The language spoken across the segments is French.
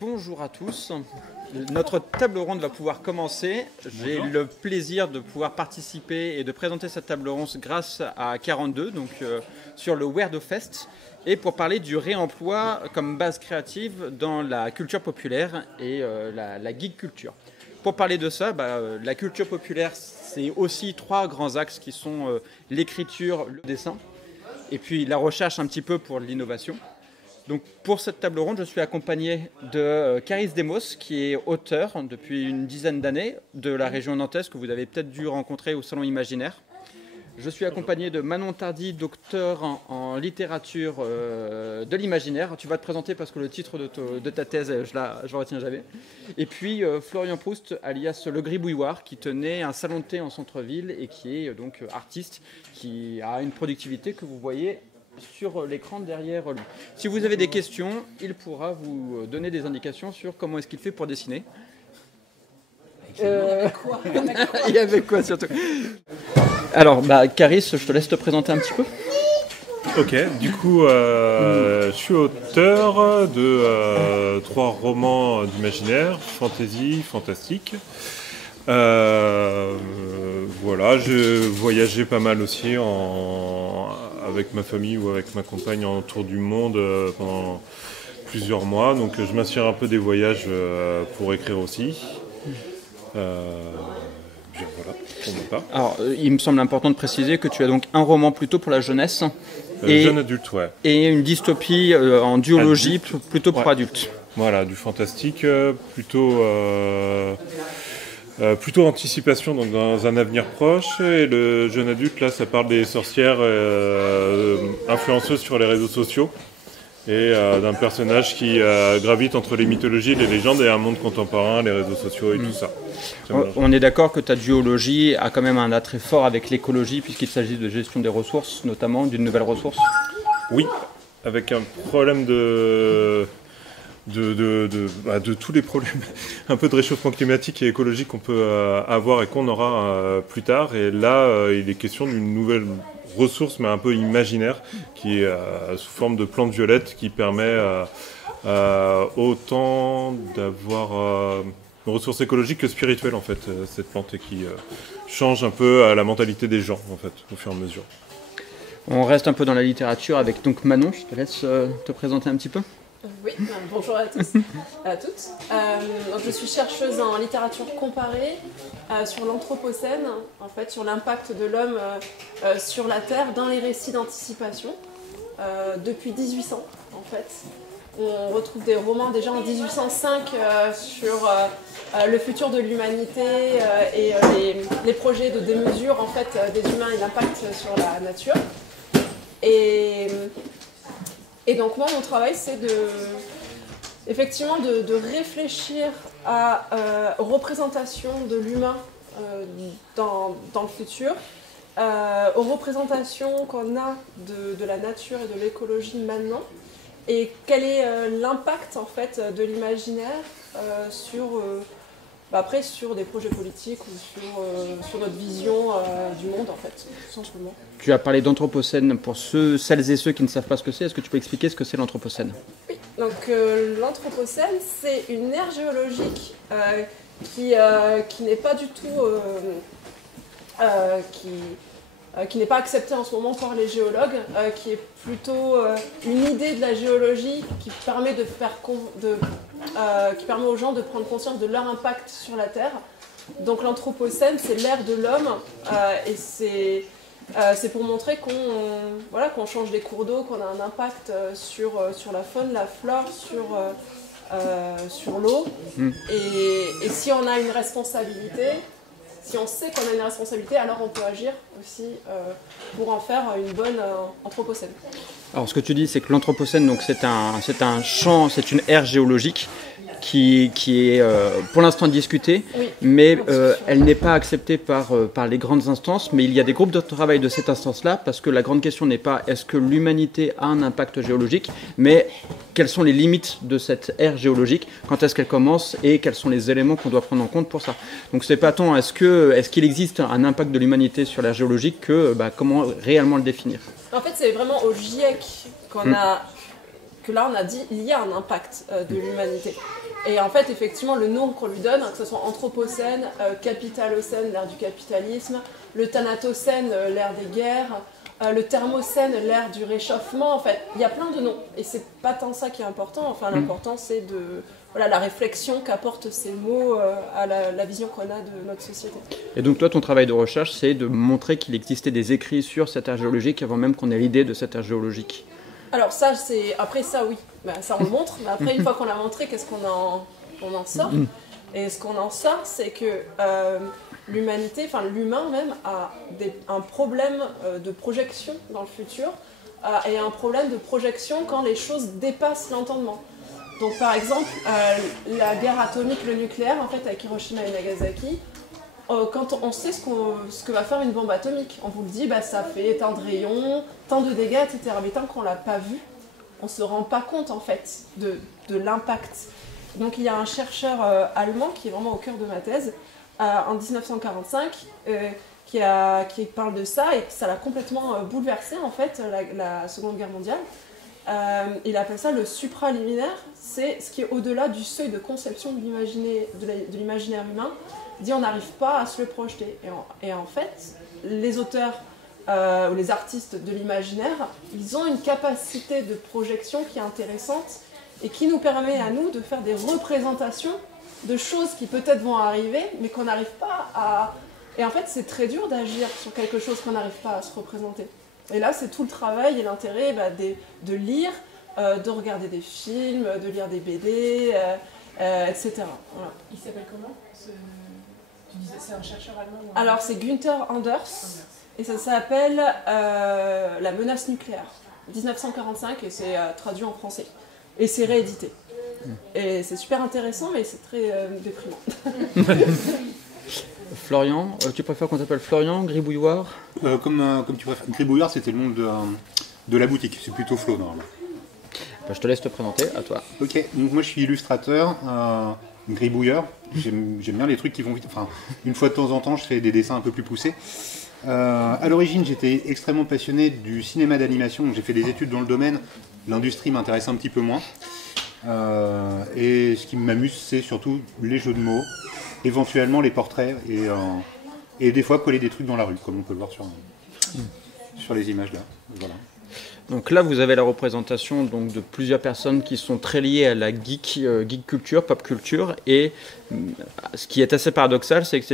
Bonjour à tous. Notre table ronde va pouvoir commencer. J'ai le plaisir de pouvoir participer et de présenter cette table ronde grâce à 42, donc sur le Weirdo Fest, et pour parler du réemploi comme base créative dans la culture populaire et la geek culture. Pour parler de ça, la culture populaire, c'est aussi trois grands axes qui sont l'écriture, le dessin, et puis la recherche un petit peu pour l'innovation. Donc pour cette table ronde, je suis accompagné de Caris Demos, qui est auteur depuis une dizaine d'années de la région nantaise, que vous avez peut-être dû rencontrer au Salon Imaginaire. Je suis accompagné de Manon Tardy, docteur en littérature de l'imaginaire. Tu vas te présenter parce que le titre de ta thèse, je le retiens jamais. Et puis Florian Proust, alias Le Gribouilloire, qui tenait un salon de thé en centre-ville et qui est donc artiste, qui a une productivité que vous voyez sur l'écran derrière lui. Si vous avez des questions, il pourra vous donner des indications sur comment est-ce qu'il fait pour dessiner. Avec quoi Et avec quoi surtout. Alors, Caris, je te laisse te présenter un petit peu. Ok, du coup, je suis auteur de 3 romans d'imaginaire, fantasy, fantastique. Voilà, je voyageais pas mal aussi avec ma famille ou avec ma compagne en tour du monde pendant plusieurs mois. Donc je m'inspire un peu des voyages pour écrire aussi. Voilà, pour ma part. Alors, il me semble important de préciser que tu as donc un roman plutôt pour la jeunesse. Jeune adulte, ouais. Et une dystopie en duologie plutôt pour adultes. Voilà, du fantastique, plutôt anticipation donc dans un avenir proche, et le jeune adulte, là, ça parle des sorcières influenceuses sur les réseaux sociaux et d'un personnage qui gravite entre les mythologies, les légendes et un monde contemporain, les réseaux sociaux et tout ça. On est d'accord que ta duologie a quand même un attrait fort avec l'écologie puisqu'il s'agit de gestion des ressources, notamment d'une nouvelle ressource. Oui, avec un problème de tous les problèmes, un peu de réchauffement climatique et écologique qu'on peut avoir et qu'on aura plus tard. Et là, il est question d'une nouvelle ressource, mais un peu imaginaire, qui est sous forme de plante violette, qui permet autant d'avoir une ressource écologique que spirituelle, en fait, cette plante, et qui change un peu la mentalité des gens, en fait, au fur et à mesure. On reste un peu dans la littérature avec donc Manon, je te laisse te présenter un petit peu. Oui, bonjour à tous, à toutes. Donc je suis chercheuse en littérature comparée sur l'anthropocène, en fait, sur l'impact de l'homme sur la Terre dans les récits d'anticipation depuis 1800, en fait. On retrouve des romans déjà en 1805 sur le futur de l'humanité et les projets de démesure en fait des humains et l'impact sur la nature. Et donc moi, mon travail, c'est effectivement de réfléchir aux représentations de l'humain dans le futur, aux représentations qu'on a de la nature et de l'écologie maintenant, et quel est l'impact en fait de l'imaginaire après sur des projets politiques ou sur notre vision du monde en fait, tout simplement. Tu as parlé d'anthropocène. Pour celles et ceux qui ne savent pas ce que c'est, est-ce que tu peux expliquer ce que c'est l'anthropocène? Oui, donc l'anthropocène, c'est une ère géologique qui n'est pas du tout... qui n'est pas acceptée en ce moment par les géologues, qui est plutôt une idée de la géologie qui permet qui permet aux gens de prendre conscience de leur impact sur la Terre. Donc l'anthropocène, c'est l'ère de l'homme, et c'est pour montrer qu'on change des cours d'eau, qu'on a un impact sur la faune, la flore, sur l'eau. Et si on a une responsabilité, si on sait qu'on a une responsabilité, alors on peut agir aussi pour en faire une bonne anthropocène. Alors ce que tu dis, c'est que l'anthropocène, donc c'est un champ, c'est une ère géologique qui est pour l'instant discutée, oui, mais elle n'est pas acceptée par les grandes instances, mais il y a des groupes de travail de cette instance-là, parce que la grande question n'est pas est-ce que l'humanité a un impact géologique, mais quelles sont les limites de cette ère géologique, quand est-ce qu'elle commence et quels sont les éléments qu'on doit prendre en compte pour ça. Donc c'est pas tant est-ce qu'il existe un impact de l'humanité sur l'ère géologique que comment réellement le définir. En fait c'est vraiment au GIEC que là on a dit il y a un impact de l'humanité. Et en fait, effectivement, le nom qu'on lui donne, que ce soit Anthropocène, Capitalocène, l'ère du capitalisme, le Thanatocène, l'ère des guerres, le Thermocène, l'ère du réchauffement, en fait, il y a plein de noms. Et c'est pas tant ça qui est important, enfin l'important c'est la réflexion qu'apportent ces mots à la vision qu'on a de notre société. Et donc toi, ton travail de recherche, c'est de montrer qu'il existait des écrits sur cette ère géologique avant même qu'on ait l'idée de cette ère géologique. Alors ça, après ça, oui, ça on le montre, mais après une fois qu'on l'a montré, qu'est-ce qu'on en sort? Et ce qu'on en sort, c'est que l'humanité, enfin l'humain même, a un problème de projection dans le futur et un problème de projection quand les choses dépassent l'entendement. Donc par exemple, la guerre atomique, le nucléaire, en fait, avec Hiroshima et Nagasaki, quand on sait ce que va faire une bombe atomique, on vous le dit, ça fait tant de rayons, tant de dégâts, etc. Mais tant qu'on ne l'a pas vu, on ne se rend pas compte en fait de l'impact. Donc il y a un chercheur allemand qui est vraiment au cœur de ma thèse, en 1945, qui parle de ça et ça l'a complètement bouleversé en fait, la Seconde Guerre mondiale. Il appelle ça le supraliminaire, c'est ce qui est au-delà du seuil de conception de l'imaginaire humain. Il dit on n'arrive pas à se le projeter. Et en fait, les auteurs ou les artistes de l'imaginaire, ils ont une capacité de projection qui est intéressante et qui nous permet à nous de faire des représentations de choses qui peut-être vont arriver, mais qu'on n'arrive pas à... Et en fait, c'est très dur d'agir sur quelque chose qu'on n'arrive pas à se représenter. Et là, c'est tout le travail et l'intérêt de lire, de regarder des films, de lire des BD, etc. Voilà. Il s'appelle comment Tu disais c'est un chercheur allemand ou Alors, c'est Günther Anders, et ça s'appelle La menace nucléaire, 1945, et c'est traduit en français. Et c'est réédité. Et c'est super intéressant, mais c'est très déprimant. Florian, tu préfères qu'on t'appelle Florian, Gribouilloire? Comme tu préfères. Gribouillard, c'était le nom de la boutique. C'est plutôt Flo, normalement. Je te laisse te présenter, à toi. Ok, donc moi je suis illustrateur, gribouilleur. J'aime bien les trucs qui vont vite. Enfin, une fois de temps en temps, je fais des dessins un peu plus poussés. À l'origine, j'étais extrêmement passionné du cinéma d'animation. J'ai fait des études dans le domaine. L'industrie m'intéresse un petit peu moins. Et ce qui m'amuse, c'est surtout les jeux de mots, éventuellement les portraits et des fois coller des trucs dans la rue, comme on peut le voir sur les images là. Voilà. Donc là, vous avez la représentation donc, de plusieurs personnes qui sont très liées à la geek culture, pop culture. Et ce qui est assez paradoxal, c'est que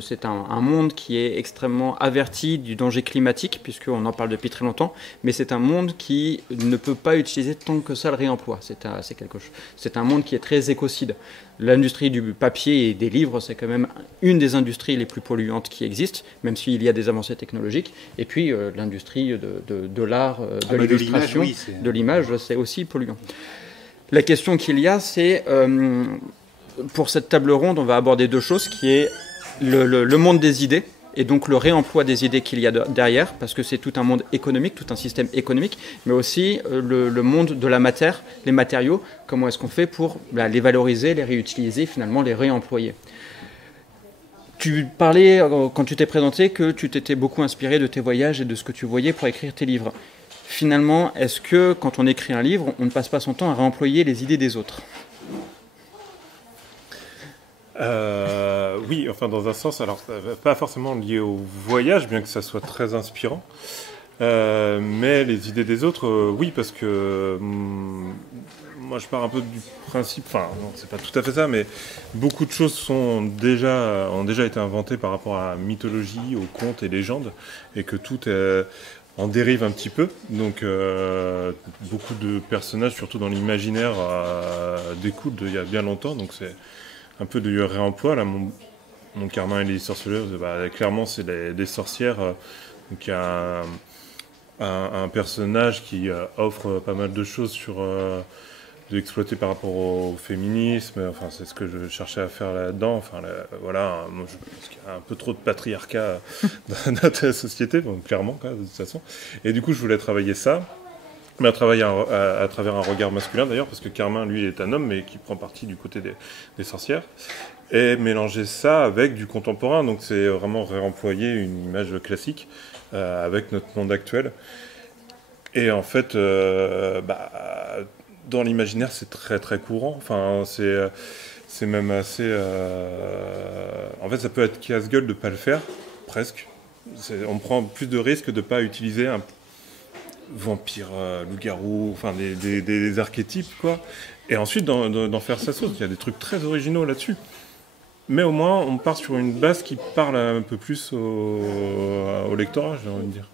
c'est un monde qui est extrêmement averti du danger climatique, puisqu'on en parle depuis très longtemps. Mais c'est un monde qui ne peut pas utiliser tant que ça le réemploi. C'est un monde qui est très écocide. L'industrie du papier et des livres, c'est quand même une des industries les plus polluantes qui existent, même s'il y a des avancées technologiques. Et puis l'industrie de l'art, de l'illustration, de l'image, c'est aussi polluant. La question qu'il y a, c'est, pour cette table ronde, on va aborder deux choses, qui est le monde des idées, et donc le réemploi des idées qu'il y a derrière, parce que c'est tout un monde économique, tout un système économique, mais aussi le monde de la matière, les matériaux, comment est-ce qu'on fait pour les valoriser, les réutiliser, finalement les réemployer. Tu parlais, quand tu t'es présenté, que tu t'étais beaucoup inspiré de tes voyages et de ce que tu voyais pour écrire tes livres. Finalement, est-ce que quand on écrit un livre, on ne passe pas son temps à réemployer les idées des autres ? Oui, enfin dans un sens, alors pas forcément lié au voyage, bien que ça soit très inspirant, mais les idées des autres, oui, parce que moi je pars un peu du principe, enfin non, c'est pas tout à fait ça, mais beaucoup de choses ont déjà été inventées par rapport à la mythologie, aux contes et légendes, et que tout en dérive un petit peu, donc beaucoup de personnages, surtout dans l'imaginaire, découlent d'il y a bien longtemps, donc c'est un peu de réemploi. Là, mon Carmin et les sorceleurs, clairement, c'est des sorcières. Donc, il y a un personnage qui offre pas mal de choses sur d'exploiter par rapport au féminisme. Enfin, c'est ce que je cherchais à faire là-dedans. Enfin, voilà, moi, je pense qu'il y a un peu trop de patriarcat dans notre société, bon, clairement, de toute façon. Et du coup, je voulais travailler ça. Mais à travers un regard masculin d'ailleurs, parce que Carmin, lui, est un homme, mais qui prend parti du côté des sorcières, et mélanger ça avec du contemporain, donc c'est vraiment réemployer une image classique avec notre monde actuel. Et en fait, dans l'imaginaire, c'est très très courant. Enfin, c'est même assez. En fait, ça peut être casse-gueule de ne pas le faire, presque. On prend plus de risques de ne pas utiliser un vampire, loup-garou, enfin des archétypes, quoi. Et ensuite, d'en faire sa sauce. Il y a des trucs très originaux là-dessus. Mais au moins, on part sur une base qui parle un peu plus au lectorat, j'ai envie de dire.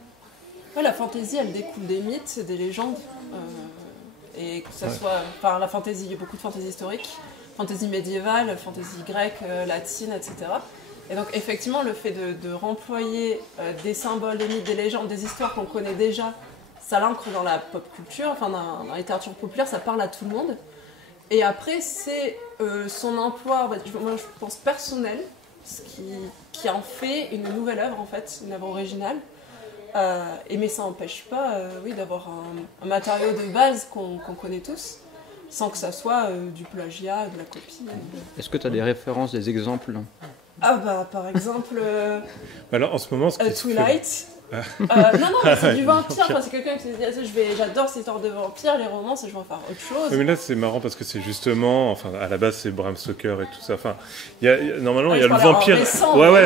Ouais, la fantaisie, elle découle des mythes, des légendes. Et que ça soit. Enfin, la fantaisie, il y a beaucoup de fantaisie historique, fantaisie médiévale, fantaisie grecque, latine, etc. Et donc, effectivement, le fait de remployer des symboles, des mythes, des légendes, des histoires qu'on connaît déjà, ça l'ancre dans la pop culture, enfin, dans la littérature populaire, ça parle à tout le monde. Et après, c'est son emploi, moi je pense personnel, ce qui en fait une nouvelle œuvre, en fait, une œuvre originale. Mais ça n'empêche pas d'avoir un matériau de base qu'on connaît tous, sans que ça soit du plagiat, de la copie. Est-ce que tu as des références, des exemples? Par exemple, Alors, en ce moment, Twilight. Non, c'est du vampire. Enfin, c'est quelqu'un qui s'est dit j'adore cette histoire de vampire, les romans, je vais en faire autre chose. Mais là, c'est marrant parce que c'est justement, enfin, à la base, c'est Bram Stoker et tout ça. Enfin, normalement, il y a le vampire.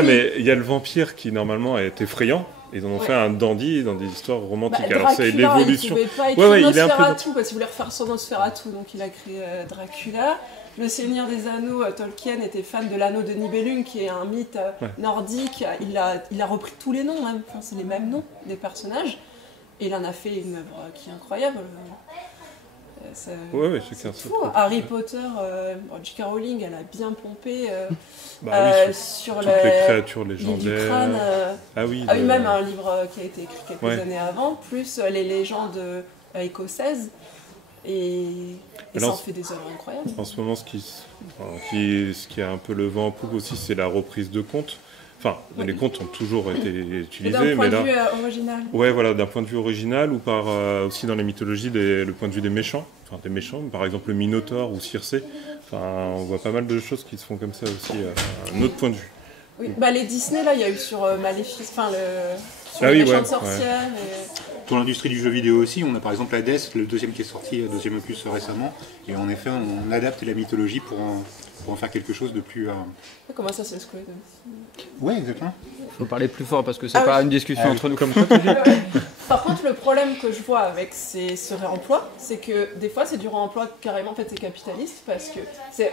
Mais il y a le vampire qui normalement est effrayant. Ils en ont fait un dandy dans des histoires romantiques. Dracula, alors c'est l'évolution. Il pouvait pas écrire Nosferatu parce qu'il voulait refaire son Nosferatu, donc il a créé Dracula. Le Seigneur des Anneaux, Tolkien était fan de l'anneau de Nibelung, qui est un mythe nordique. Il a repris tous les noms, même. Enfin, c'est les mêmes noms des personnages. Et il en a fait une œuvre qui est incroyable. C'est fou. Harry Potter, J.K. Rowling, elle a bien pompé sur toutes les créatures légendaires. Crâne, oui, même un livre qui a été écrit quelques années avant, plus les légendes écossaises. Et ça en fait des œuvres incroyables. En ce moment, ce qui a un peu le vent en poupe aussi, c'est la reprise de contes. Enfin, les contes ont toujours été utilisés, d'un point de vue original. Ouais, voilà, d'un point de vue original ou aussi dans les mythologies, le point de vue des méchants. Enfin, des méchants, par exemple le Minotaure ou Circé. Enfin, on voit pas mal de choses qui se font comme ça aussi, un autre point de vue. Oui, les Disney, là, il y a eu sur Maléfice, sur les méchants de sorcières. Dans l'industrie du jeu vidéo aussi, on a par exemple Hades, le deuxième qui est sorti, le deuxième opus récemment, et en effet, on adapte la mythologie pour en faire quelque chose de plus... Comme Assassin's Creed. Ouais, exactement. Il faut parler plus fort parce que c'est pas une discussion entre nous comme ça. Par contre, le problème que je vois avec ce réemploi, c'est que des fois, c'est du réemploi carrément, en fait, c'est capitaliste, parce que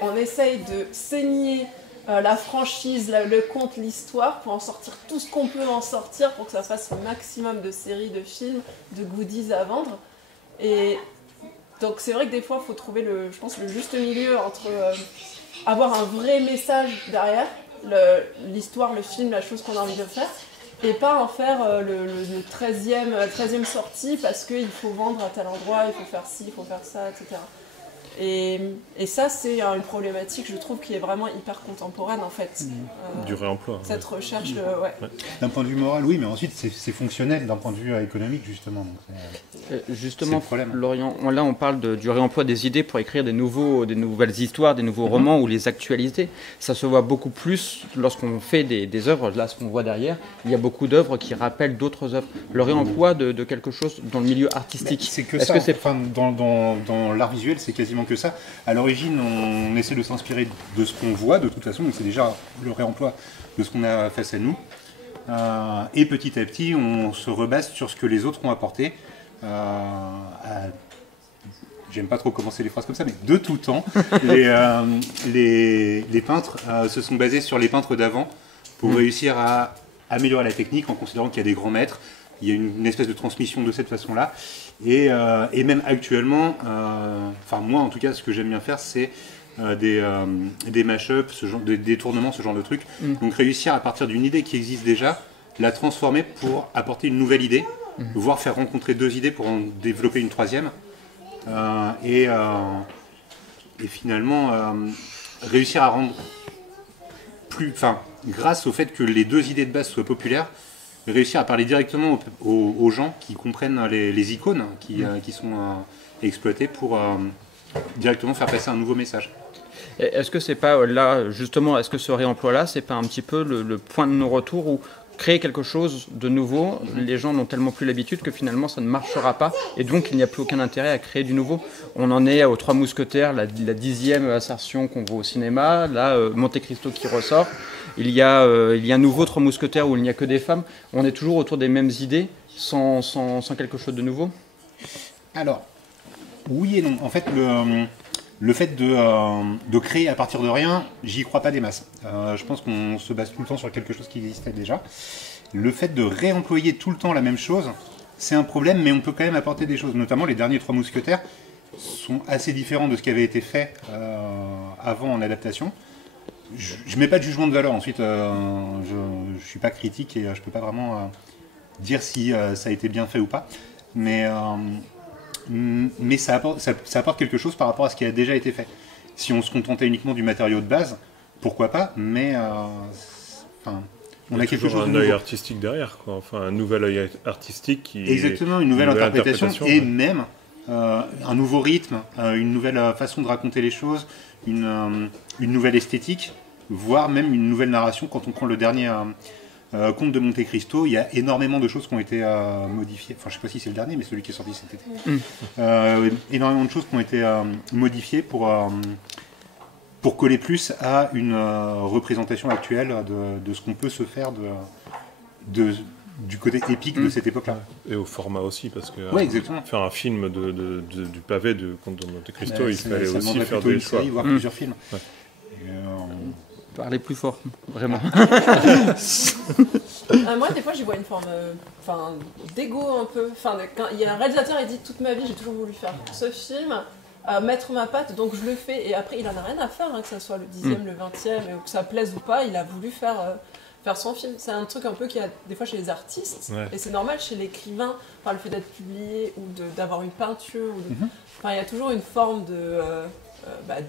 on essaye de saigner la franchise, le conte, l'histoire, pour en sortir tout ce qu'on peut en sortir, pour que ça fasse un maximum de séries, de films, de goodies à vendre. Et donc c'est vrai que des fois, il faut trouver le juste milieu entre avoir un vrai message derrière, l'histoire, le film, la chose qu'on a envie de faire, et pas en faire le 13e sortie parce qu'il faut vendre à tel endroit, il faut faire ci, il faut faire ça, etc. Et ça, c'est une problématique, je trouve, qui est vraiment hyper contemporaine, en fait. Du réemploi. Cette recherche de... D'un point de vue moral, oui, mais ensuite, c'est fonctionnel d'un point de vue économique, justement. Donc justement, Florian, là, on parle du réemploi des idées pour écrire des nouvelles histoires, des nouveaux romans ou les actualités. Ça se voit beaucoup plus lorsqu'on fait des œuvres. Là, ce qu'on voit derrière, il y a beaucoup d'œuvres qui rappellent d'autres œuvres. Le réemploi de quelque chose dans le milieu artistique. C'est que ça. Dans l'art visuel, c'est quasiment que ça. À l'origine, on essaie de s'inspirer de ce qu'on voit, de toute façon, donc c'est déjà le réemploi de ce qu'on a face à nous. Et petit à petit, on se rebase sur ce que les autres ont apporté. J'aime pas trop commencer les phrases comme ça, mais de tout temps, les peintres se sont basés sur les peintres d'avant pour réussir à améliorer la technique en considérant qu'il y a des grands maîtres. Il y a une espèce de transmission de cette façon-là. Et même actuellement, moi en tout cas, ce que j'aime bien faire, c'est des mash-ups, des détournements, ce genre de trucs. Donc réussir à partir d'une idée qui existe déjà, la transformer pour apporter une nouvelle idée, voire faire rencontrer deux idées pour en développer une troisième. Et finalement, réussir à rendre grâce au fait que les deux idées de base soient populaires, réussir à parler directement aux gens qui comprennent les icônes qui sont exploitées pour directement faire passer un nouveau message. Est-ce que c'est pas là, justement, est-ce que ce réemploi-là, c'est pas un petit peu le point de non-retour où créer quelque chose de nouveau, les gens n'ont tellement plus l'habitude que finalement ça ne marchera pas, et donc il n'y a plus aucun intérêt à créer du nouveau. On en est aux Trois Mousquetaires, la 10e assertion qu'on voit au cinéma, là Monte Cristo qui ressort, il y a un nouveau Trois Mousquetaires où il n'y a que des femmes. On est toujours autour des mêmes idées, sans quelque chose de nouveau. Alors, oui et non. En fait, le fait de créer à partir de rien, j'y crois pas des masses. Je pense qu'on se base tout le temps sur quelque chose qui existait déjà. Le fait de réemployer tout le temps la même chose, c'est un problème, mais on peut quand même apporter des choses. Notamment, les derniers Trois Mousquetaires sont assez différents de ce qui avait été fait avant en adaptation. Je mets pas de jugement de valeur. Ensuite, je suis pas critique et je peux pas vraiment dire si ça a été bien fait ou pas. Mais ça apporte quelque chose par rapport à ce qui a déjà été fait. Si on se contentait uniquement du matériau de base, pourquoi pas, mais on a quelque chose de un nouveau. œil artistique derrière, quoi. Enfin, un nouvel œil artistique qui Exactement, une nouvelle interprétation et ouais. même un nouveau rythme, une nouvelle façon de raconter les choses, une nouvelle esthétique, voire même une nouvelle narration. Quand on prend le dernier Comte de Monte Cristo, il y a énormément de choses qui ont été modifiées. Enfin, je ne sais pas si c'est le dernier, mais celui qui est sorti cet été. Énormément de choses qui ont été modifiées pour coller plus à une représentation actuelle de ce qu'on peut se faire du côté épique de cette époque-là. Et au format aussi, parce que ouais, exactement. Faire un film du pavé de Comte de Monte Cristo, il fallait ça aussi faire une des choix. série, voire plusieurs films. Ouais. Parlez plus fort, vraiment. Moi, des fois, j'y vois une forme d'ego un peu. Quand il y a un réalisateur, il dit toute ma vie, j'ai toujours voulu faire ce film, mettre ma patte, donc je le fais. Et après, il en a rien à faire, que ce soit le 10e, le 20e, ou que ça plaise ou pas, il a voulu faire son film. C'est un truc un peu qu'il y a des fois chez les artistes, et c'est normal chez l'écrivain, par le fait d'être publié ou d'avoir une peinture. Il y a toujours une forme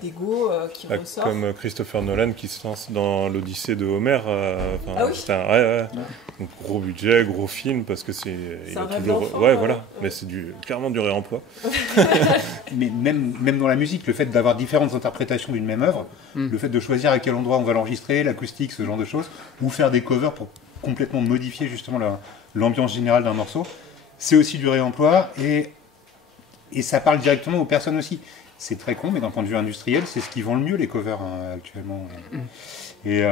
d'ego qui ressort. Comme Christopher Nolan qui se lance dans l'Odyssée de Homer. Ah oui. C'était donc, gros budget, gros film, parce que c'est un rêve toujours... d'enfant, Ouais, voilà. Mais c'est clairement du réemploi. Mais même dans la musique, le fait d'avoir différentes interprétations d'une même œuvre, le fait de choisir à quel endroit on va l'enregistrer, l'acoustique, ce genre de choses, ou faire des covers pour complètement modifier justement l'ambiance générale d'un morceau, c'est aussi du réemploi et ça parle directement aux personnes aussi. C'est très con, mais d'un point de vue industriel, c'est ce qui vend le mieux les covers actuellement. Et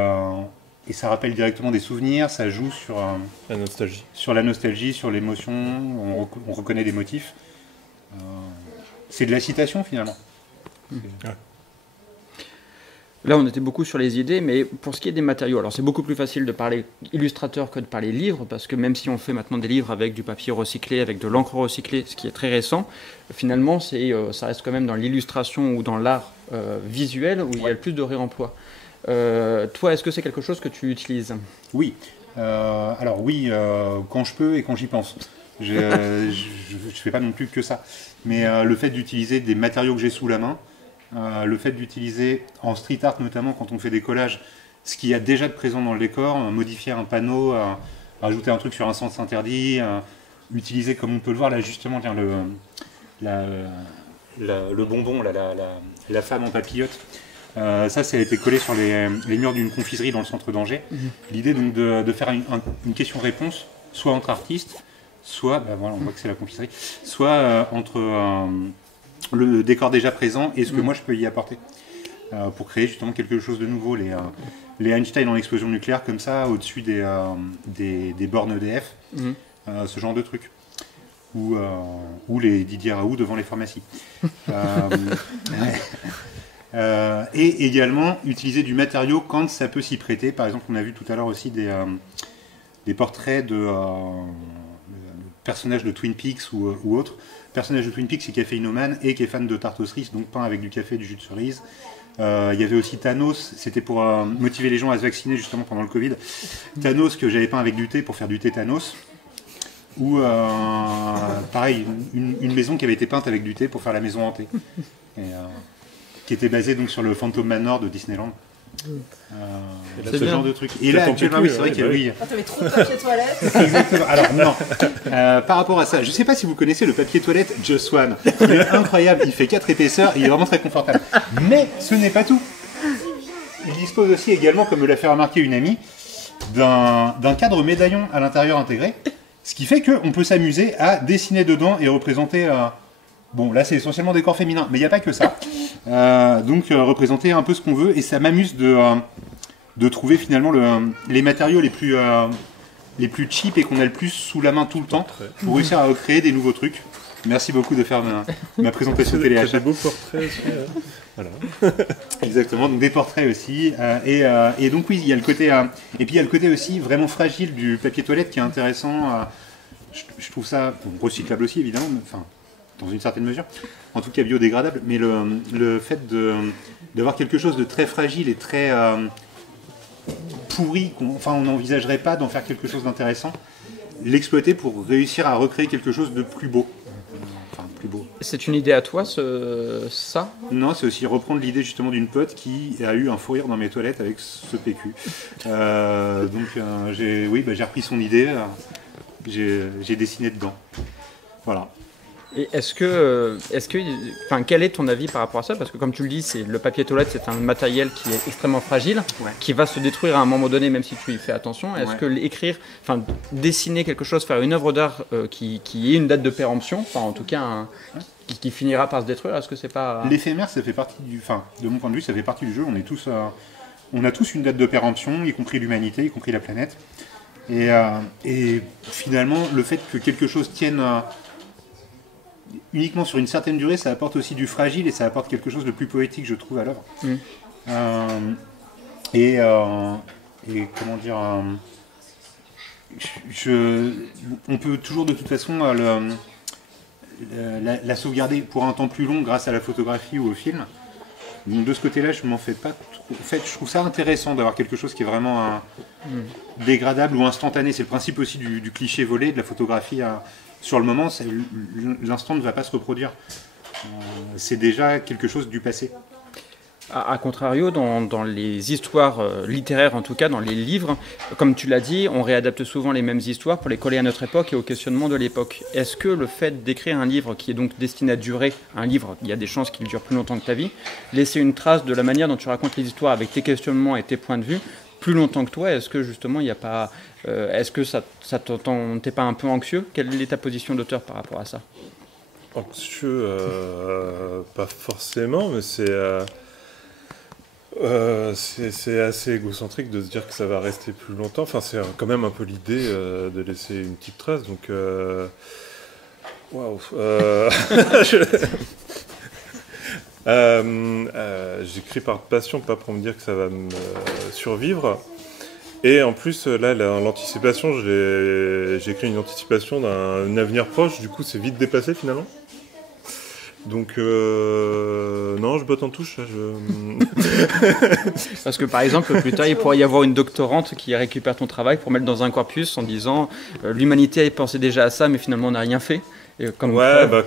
ça rappelle directement des souvenirs, ça joue sur la nostalgie. Sur la nostalgie, sur l'émotion, on reconnaît des motifs. C'est de la citation finalement. Ouais. Là, on était beaucoup sur les idées, mais pour ce qui est des matériaux, alors c'est beaucoup plus facile de parler illustrateur que de parler livre, parce que même si on fait maintenant des livres avec du papier recyclé, avec de l'encre recyclée, ce qui est très récent, finalement, ça reste quand même dans l'illustration ou dans l'art visuel où il y a le plus de réemploi. Toi, est-ce que c'est quelque chose que tu utilises ? Oui. Alors oui, quand je peux et quand j'y pense. Je ne fais pas non plus que ça. Mais le fait d'utiliser des matériaux que j'ai sous la main, le fait d'utiliser en street art notamment quand on fait des collages ce qu'il y a déjà de présent dans le décor, modifier un panneau, rajouter un truc sur un sens interdit, utiliser comme on peut le voir là justement tiens, le bonbon, la femme en papillote, ça a été collé sur les murs d'une confiserie dans le centre d'Angers. L'idée donc de faire une question-réponse soit entre artistes, soit, voilà, on voit que c'est la confiserie, soit entre le décor déjà présent et ce que moi je peux y apporter pour créer justement quelque chose de nouveau. Les Einstein en explosion nucléaire comme ça au-dessus des bornes EDF, ce genre de trucs, ou les Didier Raoult devant les pharmacies. Et également utiliser du matériau quand ça peut s'y prêter. Par exemple, on a vu tout à l'heure aussi des portraits de personnages de Twin Peaks ou autres. Personnage de Twin Peaks, c'est caféinomane et qui est fan de tarte aux cerises, donc pain avec du café et du jus de cerise. Il y avait aussi Thanos, c'était pour motiver les gens à se vacciner justement pendant le Covid. Thanos que j'avais peint avec du thé pour faire du thé Thanos. Ou pareil, une maison qui avait été peinte avec du thé pour faire la maison hantée. Qui était basée donc sur le Phantom Manor de Disneyland. Ce genre de truc. Et là, actuellement, oui, c'est vrai qu'il y a... Oui. T'avais trop de papier toilette. Exactement. Alors, non. Par rapport à ça, je ne sais pas si vous connaissez le papier toilette Just One. Il est incroyable, il fait 4 épaisseurs, il est vraiment très confortable. Mais ce n'est pas tout. Il dispose aussi également, comme me l'a fait remarquer une amie, d'un cadre médaillon à l'intérieur intégré, ce qui fait qu'on peut s'amuser à dessiner dedans et représenter... bon, là c'est essentiellement des corps féminins, mais il n'y a pas que ça. Donc représenter un peu ce qu'on veut, et ça m'amuse de trouver finalement les matériaux les plus cheap et qu'on a le plus sous la main tout le temps pour réussir à créer des nouveaux trucs. Merci beaucoup de faire ma présentation téléachat. Des beaux portraits aussi. Voilà. Exactement, donc des portraits aussi. Et donc oui, il y a le côté et puis il y a le côté aussi vraiment fragile du papier toilette qui est intéressant. Je trouve ça recyclable aussi évidemment, mais, enfin dans une certaine mesure. En tout cas biodégradable, mais le fait d'avoir quelque chose de très fragile et très pourri, on n'envisagerait pas d'en faire quelque chose d'intéressant, l'exploiter pour réussir à recréer quelque chose de plus beau. Plus beau. C'est une idée à toi, ça? Non, c'est aussi reprendre l'idée justement d'une pote qui a eu un fou rire dans mes toilettes avec ce PQ. J'ai repris son idée, j'ai dessiné dedans. Voilà. Et quel est ton avis par rapport à ça? Parce que comme tu le dis, le papier toilette, c'est un matériel qui est extrêmement fragile, qui va se détruire à un moment donné, même si tu y fais attention. Est-ce que dessiner quelque chose, faire une œuvre d'art qui ait une date de péremption, en tout cas qui finira par se détruire, est-ce que c'est pas... L'éphémère, ça fait partie de mon point de vue, ça fait partie du jeu. On a tous une date de péremption, y compris l'humanité, y compris la planète. Et finalement, le fait que quelque chose tienne... uniquement sur une certaine durée, ça apporte aussi du fragile et ça apporte quelque chose de plus poétique, je trouve, à l'œuvre. Comment dire, on peut toujours de toute façon la sauvegarder pour un temps plus long grâce à la photographie ou au film. Donc de ce côté-là, je m'en fais pas trop. En fait, je trouve ça intéressant d'avoir quelque chose qui est vraiment dégradable ou instantané. C'est le principe aussi du cliché volé, de la photographie. Sur le moment, l'instant ne va pas se reproduire. C'est déjà quelque chose du passé. A contrario, dans les histoires littéraires, en tout cas dans les livres, comme tu l'as dit, on réadapte souvent les mêmes histoires pour les coller à notre époque et au questionnement de l'époque. Est-ce que le fait d'écrire un livre qui est donc destiné à durer, un livre, il y a des chances qu'il dure plus longtemps que ta vie, laisser une trace de la manière dont tu racontes les histoires avec tes questionnements et tes points de vue, plus longtemps que toi, est-ce que justement il n'y a pas... est-ce que t'es pas un peu anxieux? Quelle est ta position d'auteur par rapport à ça? Anxieux, pas forcément, mais c'est assez égocentrique de se dire que ça va rester plus longtemps. Enfin, c'est quand même un peu l'idée de laisser une petite trace. Donc, waouh. J'écris par passion, pas pour me dire que ça va me survivre. Et en plus, là, l'anticipation, j'ai écrit une anticipation d'un avenir proche. Du coup, c'est vite dépassé finalement. Donc, non, je botte en touche. Parce que par exemple, plus tard, il pourrait y avoir une doctorante qui récupère ton travail pour mettre dans un corpus en disant l'humanité pensait déjà à ça, mais finalement on n'a rien fait. Et comme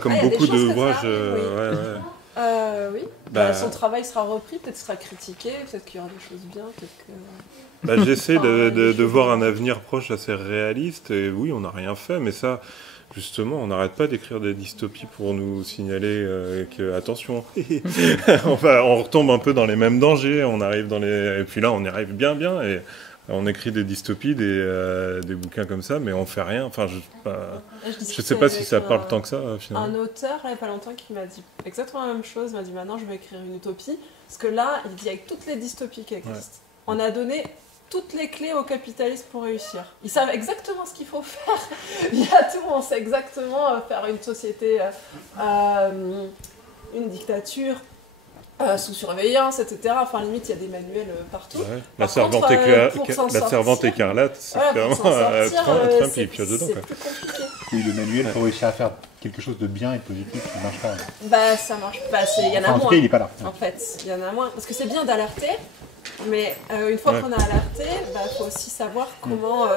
comme beaucoup d'ouvrages. Oui. Son travail sera repris, peut-être sera critiqué, peut-être qu'il y aura des choses bien, peut-être que... J'essaie de voir un avenir proche assez réaliste, et oui, on n'a rien fait, mais ça, justement, on n'arrête pas d'écrire des dystopies pour nous signaler que, attention, on retombe un peu dans les mêmes dangers, et puis là, on y arrive bien, et on écrit des dystopies, des bouquins comme ça, mais on fait rien. Enfin, je sais pas si ça parle tant que ça, finalement. Un auteur, il n'y a pas longtemps, qui m'a dit exactement la même chose. Il m'a dit maintenant, je vais écrire une utopie. Parce que là, il dit avec toutes les dystopies qui existent, on a donné toutes les clés aux capitalistes pour réussir. Ils savent exactement ce qu'il faut faire. Il y a tout, on sait exactement faire une société, une dictature, sous surveillance, etc. Enfin, limite, il y a des manuels partout. Ouais. La servante écarlate, c'est clairement Trump et pioche dedans. C'est plus compliqué. Oui, le manuel pour réussir à faire quelque chose de bien et de positif, ça ne marche pas. Ça marche pas. Il y en a en moins. tout cas, il n'est pas là. En fait, il y en a moins. Parce que c'est bien d'alerter, mais une fois qu'on a alerté, il faut aussi savoir comment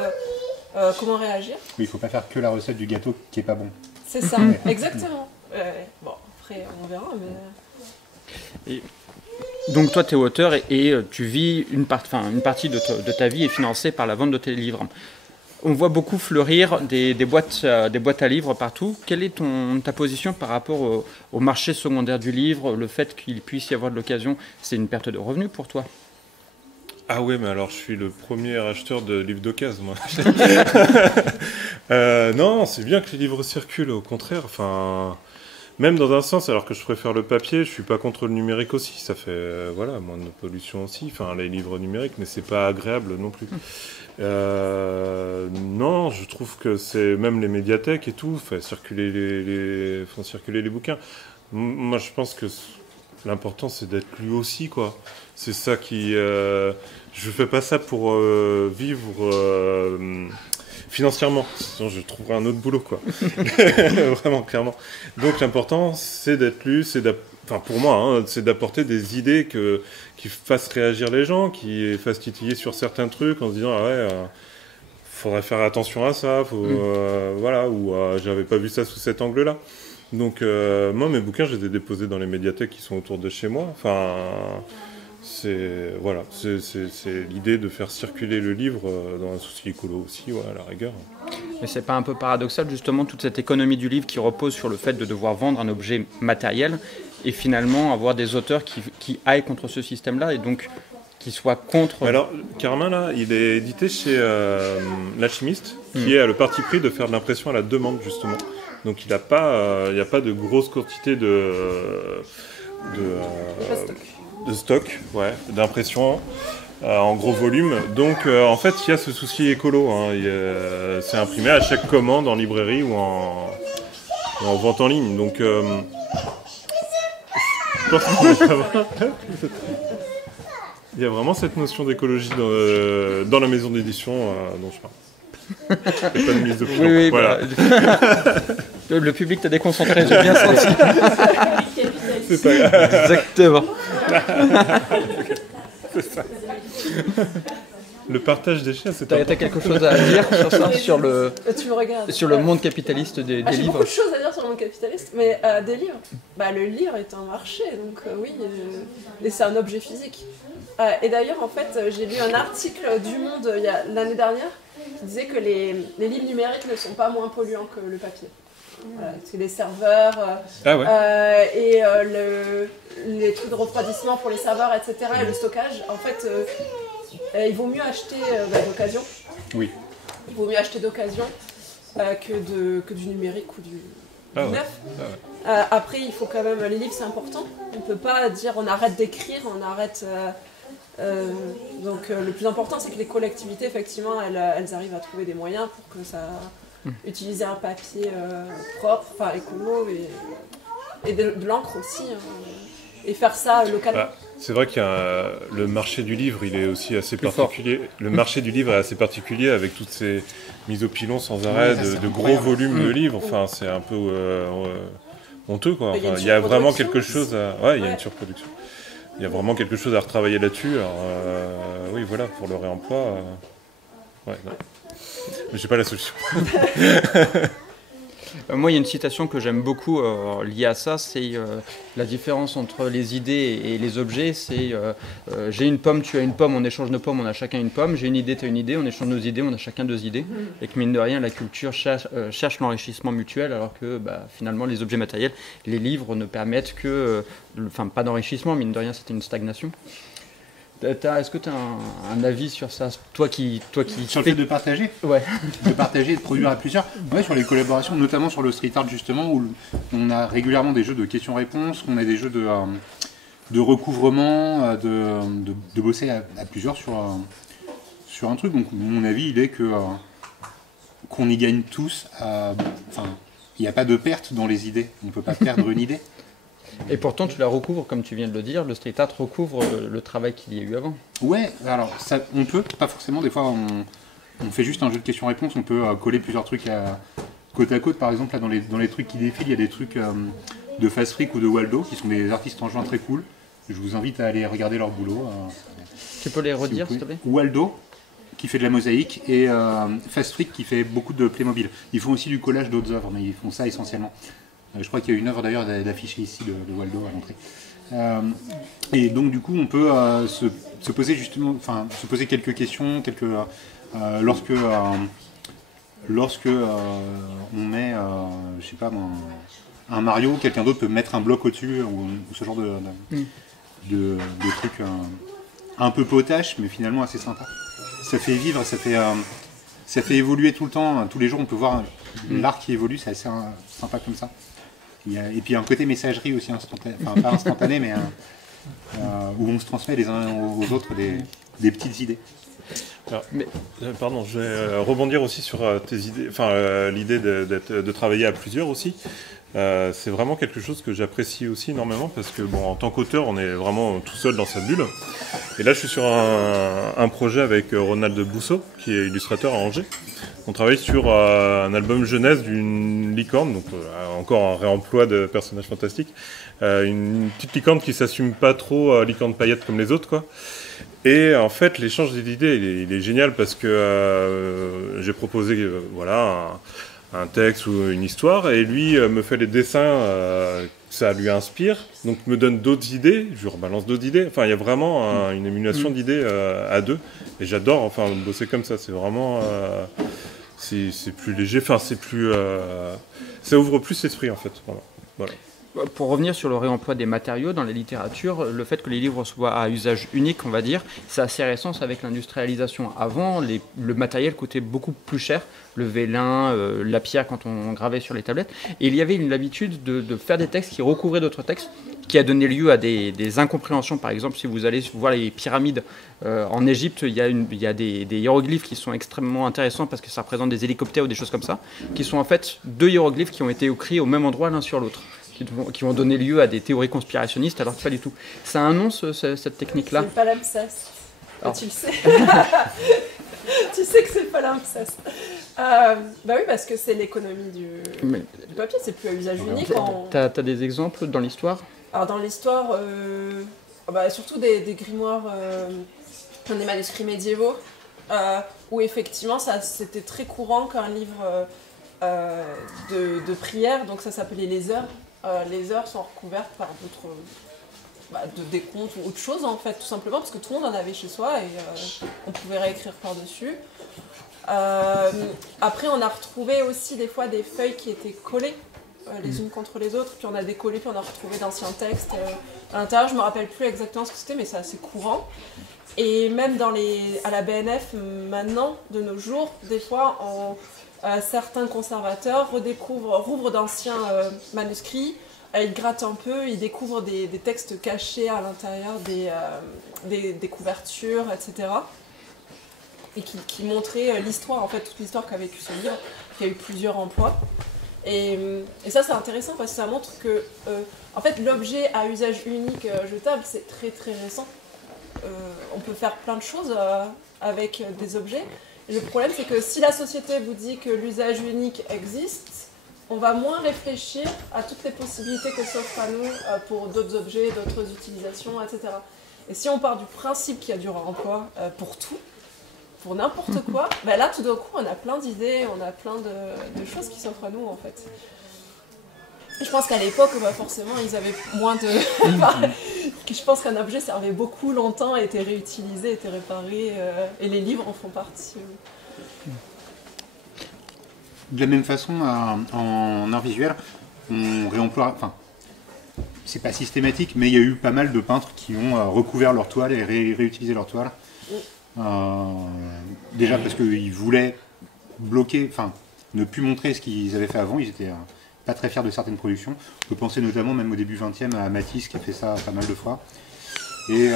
réagir. Oui, il ne faut pas faire que la recette du gâteau qui n'est pas bon. C'est ça, exactement. Bon, après, on verra, mais... Et donc toi, tu es auteur et tu vis une partie de ta vie est financée par la vente de tes livres. On voit beaucoup fleurir des boîtes à livres partout. Quelle est ta position par rapport au marché secondaire du livre? Le fait qu'il puisse y avoir de l'occasion, c'est une perte de revenus pour toi? Ah ouais, mais alors je suis le premier acheteur de livres d'occasion, moi. Non, c'est bien que les livres circulent, au contraire. Enfin, même dans un sens, alors que je préfère le papier, je suis pas contre le numérique aussi. Ça fait, voilà, moins de pollution aussi. Enfin, les livres numériques, mais c'est pas agréable non plus. Non, je trouve que c'est même les médiathèques et tout, font circuler les bouquins. Moi, je pense que l'important, c'est d'être lu aussi, quoi. C'est ça qui... je fais pas ça pour vivre financièrement. Sinon, je trouverai un autre boulot, quoi. Vraiment, clairement. Donc, l'important, c'est d'être lu, enfin, pour moi, hein, c'est d'apporter des idées qui fassent réagir les gens, qui fassent titiller sur certains trucs en se disant, ah ouais... faudrait faire attention à ça, voilà, ou j'avais pas vu ça sous cet angle-là. Donc, moi, mes bouquins, je les ai déposés dans les médiathèques qui sont autour de chez moi. Enfin, c'est l'idée de faire circuler le livre dans un souci écolo aussi, ouais, à la rigueur. Mais c'est pas un peu paradoxal, justement, toute cette économie du livre qui repose sur le fait de devoir vendre un objet matériel et finalement avoir des auteurs qui aillent contre ce système-là et donc qui soient contre... Alors, Carmin, là, il est édité chez L'Alchimiste, qui a le parti pris de faire de l'impression à la demande, justement. Donc, il n'y a pas de grosse quantité de stock, ouais, d'impression en gros volume. Donc, en fait, il y a ce souci écolo. Hein. C'est imprimé à chaque commande en librairie ou en vente en ligne. Donc, je pense qu'on est pas mal. Il y a vraiment cette notion d'écologie dans la maison d'édition dont je parle. Il n'y a pas de mise de plan. Oui, voilà. Le public t'a déconcentré, j'ai bien senti. C'est ça. Exactement. C'est ça. Le partage des chiens, c'est T'as quelque chose à dire sur ça, sur le monde capitaliste des J'ai livres? beaucoup de choses à dire sur le monde capitaliste, mais des livres. Le livre est un marché, donc oui, et c'est un objet physique. Et d'ailleurs, en fait, j'ai lu un article du Monde l'année dernière qui disait que les livres numériques ne sont pas moins polluants que le papier. Voilà, c'est les serveurs et les trucs de refroidissement pour les serveurs, etc. et le stockage. En fait, il vaut mieux acheter d'occasion. Oui. Il vaut mieux acheter d'occasion que du numérique ou du neuf. Après, il faut quand même... Les livres, c'est important. On ne peut pas dire on arrête d'écrire, on arrête... donc le plus important, c'est que les collectivités, effectivement, elles arrivent à trouver des moyens pour que ça... Utiliser un papier propre, enfin écolo, et de l'encre aussi, et faire ça localement. C'est vrai qu'il y a le marché du livre, il est aussi assez particulier. Le marché du livre est assez particulier avec toutes ces mises au pilon sans arrêt de gros volumes de livres. Enfin, c'est un peu honteux, quoi. Enfin, il y a vraiment quelque chose à... Ouais, il y a une surproduction. Il y a vraiment quelque chose à retravailler là-dessus. Alors, oui, voilà, pour le réemploi. Ouais, non. Mais j'ai pas la solution. Moi, il y a une citation que j'aime beaucoup liée à ça, c'est la différence entre les idées et les objets. C'est j'ai une pomme, tu as une pomme, on échange nos pommes, on a chacun une pomme. J'ai une idée, tu as une idée, on échange nos idées, on a chacun 2 idées. Et que mine de rien, la culture cherche l'enrichissement mutuel, alors que finalement, les objets matériels, les livres ne permettent que, pas d'enrichissement, mine de rien, c'était une stagnation. Est-ce que tu as un avis sur ça, toi qui Sur le fait de partager. Ouais. De partager et de produire à plusieurs. Ouais, sur les collaborations, notamment sur le street art justement, où on a régulièrement des jeux de questions-réponses, on a des jeux de recouvrement, de bosser à plusieurs sur un truc. Donc mon avis, il est qu'on y gagne tous. Il n'y a pas de perte dans les idées. On ne peut pas perdre une idée. Et pourtant, tu la recouvres, comme tu viens de le dire, le street art recouvre le travail qu'il y a eu avant. Ouais, alors ça, on peut, pas forcément, des fois on fait juste un jeu de questions-réponses, on peut coller plusieurs trucs côte à côte, par exemple, là, dans les trucs qui défilent, il y a des trucs de Fast Freak ou de Waldo, qui sont des artistes en juin très cool. Je vous invite à aller regarder leur boulot. Tu peux les redire, s'il te plaît ? Waldo, qui fait de la mosaïque, et Fast Freak, qui fait beaucoup de Playmobil. Ils font aussi du collage d'autres œuvres, mais ils font ça essentiellement. Je crois qu'il y a une œuvre d'ailleurs d'affichée ici de Waldo à l'entrée. Et donc du coup on peut se poser se poser quelques questions, lorsque on met, je sais pas, un Mario, quelqu'un d'autre peut mettre un bloc au-dessus ou ce genre de trucs un peu potache, mais finalement assez sympa. Ça fait vivre, ça fait évoluer tout le temps. Tous les jours, on peut voir l'art qui évolue, c'est assez sympa comme ça. Et puis un côté messagerie aussi instantané, enfin pas instantané, mais où on se transmet les uns aux autres des petites idées. Alors, pardon, je vais rebondir aussi sur tes idées, enfin l'idée de travailler à plusieurs aussi. C'est vraiment quelque chose que j'apprécie aussi énormément parce que bon, en tant qu'auteur, on est vraiment tout seul dans sa bulle. Et là, je suis sur un projet avec Ronald Bousseau, qui est illustrateur à Angers. On travaille sur un album jeunesse d'une licorne, donc encore un réemploi de personnages fantastiques. Une petite licorne qui s'assume pas trop, licorne paillette comme les autres, quoi. Et en fait, l'échange d'idées, il est génial parce que j'ai proposé voilà, un texte ou une histoire, et lui me fait les dessins, ça lui inspire, donc me donne d'autres idées, je lui rebalance d'autres idées. Enfin, il y a vraiment une émulation d'idées à deux, et j'adore enfin bosser comme ça. C'est vraiment c'est plus léger, enfin c'est plus ça ouvre plus l'esprit en fait. Voilà. Pour revenir sur le réemploi des matériaux dans la littérature, le fait que les livres soient à usage unique, on va dire, c'est assez récent avec l'industrialisation. Avant, le matériel coûtait beaucoup plus cher, le vélin, la pierre quand on gravait sur les tablettes. Et il y avait l'habitude de faire des textes qui recouvraient d'autres textes, qui a donné lieu à des incompréhensions. Par exemple, si vous allez voir les pyramides en Égypte, il y a des hiéroglyphes qui sont extrêmement intéressants parce que ça représente des hélicoptères ou des choses comme ça, qui sont en fait deux hiéroglyphes qui ont été écrits au même endroit l'un sur l'autre, qui vont donner lieu à des théories conspirationnistes, alors que pas du tout. Ça a un nom, cette technique-là? C'est le palimpseste. Tu le sais. Tu sais que c'est le palimpseste. Bah oui, parce que c'est l'économie du papier, c'est plus à usage unique. T'as des exemples dans l'histoire? Alors dans l'histoire, surtout des grimoires, des manuscrits médiévaux, où effectivement c'était très courant qu'un livre de prière, donc ça s'appelait les heures. Les heures sont recouvertes par d'autres des contes ou autre chose en fait, tout simplement parce que tout le monde en avait chez soi et on pouvait réécrire par-dessus. Après on a retrouvé aussi des fois des feuilles qui étaient collées les unes contre les autres, puis on a décollé, puis on a retrouvé d'anciens textes à l'intérieur. Je me rappelle plus exactement ce que c'était, mais c'est assez courant. Et même à la BNF maintenant, de nos jours, des fois certains conservateurs rouvrent d'anciens manuscrits, ils grattent un peu, ils découvrent des textes cachés à l'intérieur des couvertures, etc. Et qui montraient l'histoire, en fait, toute l'histoire qu'a vécu ce livre, qui a eu plusieurs emplois. Et ça, c'est intéressant parce que ça montre que en fait, l'objet à usage unique jetable, c'est très très récent. On peut faire plein de choses avec des objets. Et le problème, c'est que si la société vous dit que l'usage unique existe, on va moins réfléchir à toutes les possibilités que s'offrent à nous pour d'autres objets, d'autres utilisations, etc. Et si on part du principe qu'il y a du réemploi pour tout, pour n'importe quoi, là, tout d'un coup, on a plein d'idées, on a plein de choses qui s'offrent à nous, en fait. Je pense qu'à l'époque, forcément, ils avaient moins de... Je pense qu'un objet servait beaucoup longtemps, était réutilisé, était réparé, et les livres en font partie. De la même façon, en art visuel, on réemploie... Enfin, c'est pas systématique, mais il y a eu pas mal de peintres qui ont recouvert leur toile et réutilisé leur toile. Déjà parce qu'ils voulaient bloquer, enfin, ne plus montrer ce qu'ils avaient fait avant. Ils étaient pas très fiers de certaines productions. On peut penser notamment, même au début 20e, à Matisse qui a fait ça pas mal de fois. Et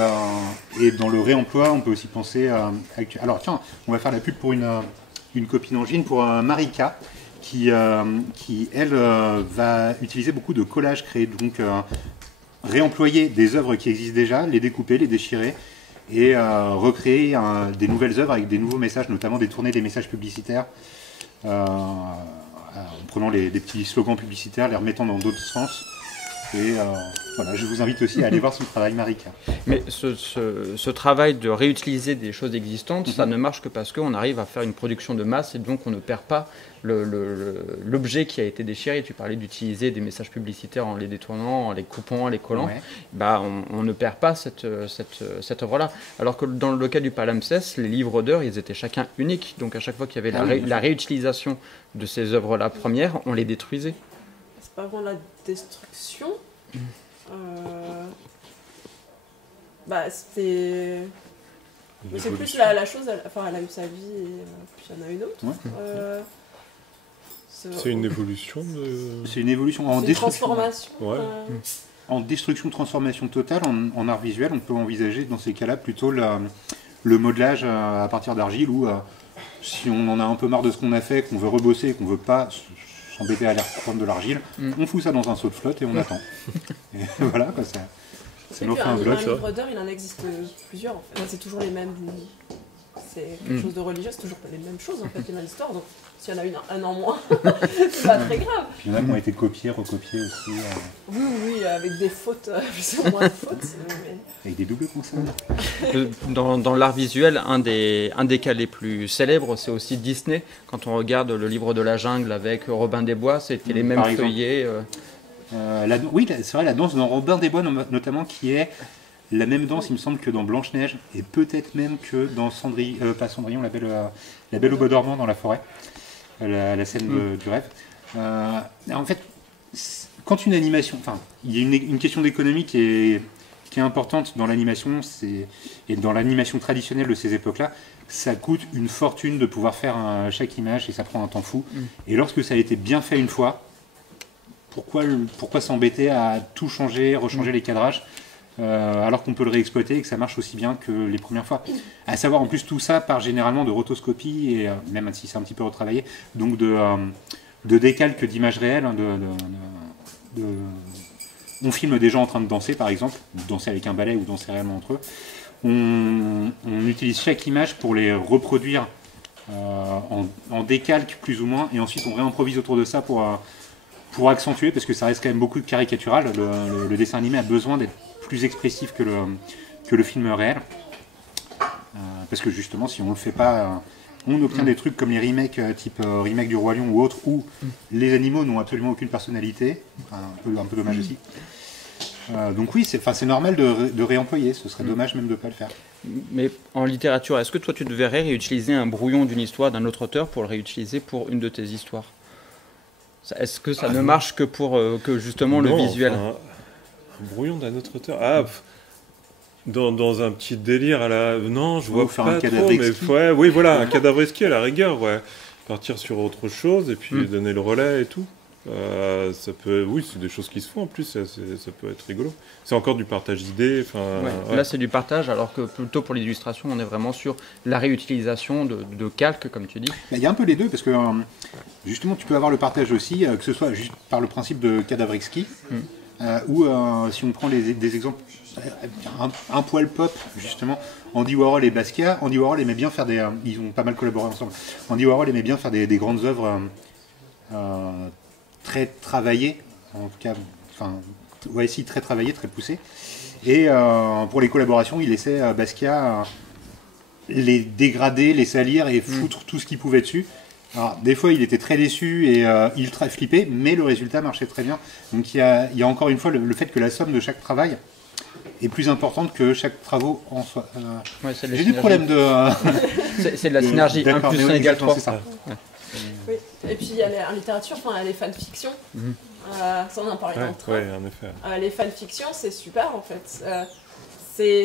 dans le réemploi, on peut aussi penser à... Alors tiens, on va faire la pub pour une copine Angine, pour Marika, qui elle, va utiliser beaucoup de collages créés, donc réemployer des œuvres qui existent déjà, les découper, les déchirer, et recréer des nouvelles œuvres avec des nouveaux messages, notamment détourner des messages publicitaires, en prenant des petits slogans publicitaires, les remettant dans d'autres sens. Et voilà, je vous invite aussi à aller voir son travail, Marika. Mais ce travail de réutiliser des choses existantes, ça ne marche que parce qu'on arrive à faire une production de masse et donc on ne perd pas l'objet qui a été déchiré. Tu parlais d'utiliser des messages publicitaires en les détournant, en les coupant, en les collant. Ouais. On ne perd pas cette œuvre-là. Alors que dans le cas du palimpseste, les livres d'heures, ils étaient chacun uniques. Donc à chaque fois qu'il y avait la réutilisation de ces œuvres-là premières, on les détruisait. C'est pas vraiment la destruction. C'était... Mais c'est plus la chose, elle a eu sa vie et puis il y en a une autre. Ouais. C'est une évolution de... C'est une évolution en C'est une destruction. transformation. Ouais. En destruction, transformation totale, en art visuel, on peut envisager dans ces cas-là plutôt le modelage à partir d'argile où si on en a un peu marre de ce qu'on a fait, qu'on veut rebosser, qu'on veut pas s'embêter à aller reprendre de l'argile, on fout ça dans un seau de flotte et on attend. Et voilà, quoi, c'est Et nous puis fait un un bloc. livre d'heures, il en existe plusieurs en fait. C'est toujours les mêmes. C'est quelque chose de religieux, c'est toujours pas les mêmes choses en fait, les mêmes histoires. Donc s'il y en a un an moins, c'est pas très grave. Puis il y en a qui ont été copiés, recopiés aussi, Oui, avec des fautes, plus ou moins de fautes. Mais... avec des doubles consonnes. Dans l'art visuel, un des cas les plus célèbres, c'est aussi Disney. Quand on regarde le livre de la jungle avec Robin des Bois, c'était les mêmes Par exemple. feuillets. Oui, c'est vrai, la danse dans Robin des Bois notamment, qui est la même danse, il me semble, que dans Blanche-Neige, et peut-être même que dans pas Cendrillon, la Belle au Bois dormant dans la forêt, la scène du rêve. En fait, quand une animation, enfin, il y a une question d'économie qui est importante dans l'animation, et dans l'animation traditionnelle de ces époques-là, ça coûte une fortune de pouvoir faire chaque image, et ça prend un temps fou. Et lorsque ça a été bien fait une fois, pourquoi s'embêter à tout changer, rechanger les cadrages, alors qu'on peut le réexploiter et que ça marche aussi bien que les premières fois. À savoir, en plus, tout ça part généralement de rotoscopie, et même si c'est un petit peu retravaillé, donc de décalque d'images réelles. On filme des gens en train de danser, par exemple, danser avec un ballet ou danser réellement entre eux. On utilise chaque image pour les reproduire en décalque, plus ou moins, et ensuite on réimprovise autour de ça pour accentuer, parce que ça reste quand même beaucoup de caricatural. Le dessin animé a besoin d'être plus expressif que le film réel. Parce que justement, si on ne le fait pas, on obtient des trucs comme les remakes, type remake du Roi Lion ou autre, où les animaux n'ont absolument aucune personnalité. Un peu dommage aussi. Donc oui, c'est normal de réemployer. Ce serait dommage même de ne pas le faire. Mais en littérature, est-ce que toi tu devrais réutiliser un brouillon d'une histoire d'un autre auteur pour le réutiliser pour une de tes histoires? Est-ce que ça ne marche que pour que justement le visuel? Un brouillon d'un autre auteur. Dans un petit délire à la... Non, je vois faire pas un trop, cadavre mais exquis. oui, voilà, un cadavre exquis à la rigueur, ouais. Partir sur autre chose et puis donner le relais et tout. Ça peut... Oui, c'est des choses qui se font en plus, ça peut être rigolo. C'est encore du partage d'idées. Ouais. Là, c'est du partage, alors que plutôt pour l'illustration, on est vraiment sur la réutilisation de calques, comme tu dis. Il y a un peu les deux, parce que justement, tu peux avoir le partage aussi, que ce soit juste par le principe de cadavre exquis, ou si on prend des exemples, un poil pop, justement, Andy Warhol et Basquiat. Andy Warhol aimait bien faire ils ont pas mal collaboré ensemble. Andy Warhol aimait bien faire des grandes œuvres très travaillées, en tout cas, très travaillées, très poussées. Et pour les collaborations, il laissait Basquiat les dégrader, les salir et foutre tout ce qu'il pouvait dessus. Alors, des fois, il était très déçu et ultra flippé, mais le résultat marchait très bien. Donc, il y a encore une fois le fait que la somme de chaque travail est plus importante que chaque travaux en soi. J'ai des problèmes de... c'est de la synergie, 1 plus 1 égale 3. C'est ça. Oui. Et puis il y a en littérature, il y a les fanfictions. Ça, on en parlait dans le train. Ouais, en effet. Les fanfictions, c'est super en fait.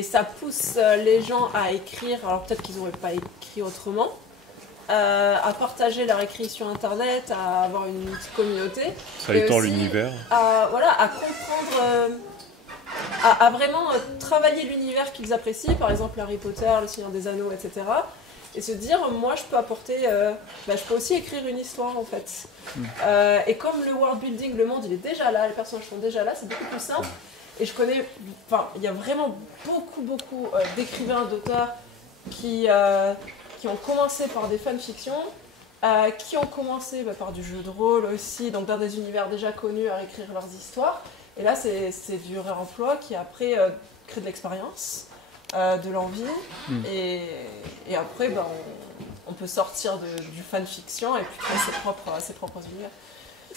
Ça pousse les gens à écrire, alors peut-être qu'ils n'auraient pas écrit autrement, à partager leur écrit sur internet, à avoir une petite communauté. Ça étend l'univers. À comprendre, à vraiment travailler l'univers qu'ils apprécient, par exemple Harry Potter, Le Seigneur des Anneaux, etc. Et se dire, moi je peux apporter, je peux aussi écrire une histoire en fait. Et comme le world building, le monde il est déjà là, les personnages sont déjà là, c'est beaucoup plus simple. Et je connais, il y a vraiment beaucoup d'écrivains, d'auteurs qui ont commencé par des fanfictions, qui ont commencé par du jeu de rôle aussi, donc dans des univers déjà connus à écrire leurs histoires. Et là c'est du réemploi qui après crée de l'expérience. De l'envie et après on peut sortir du fanfiction et puis créer ses propres univers.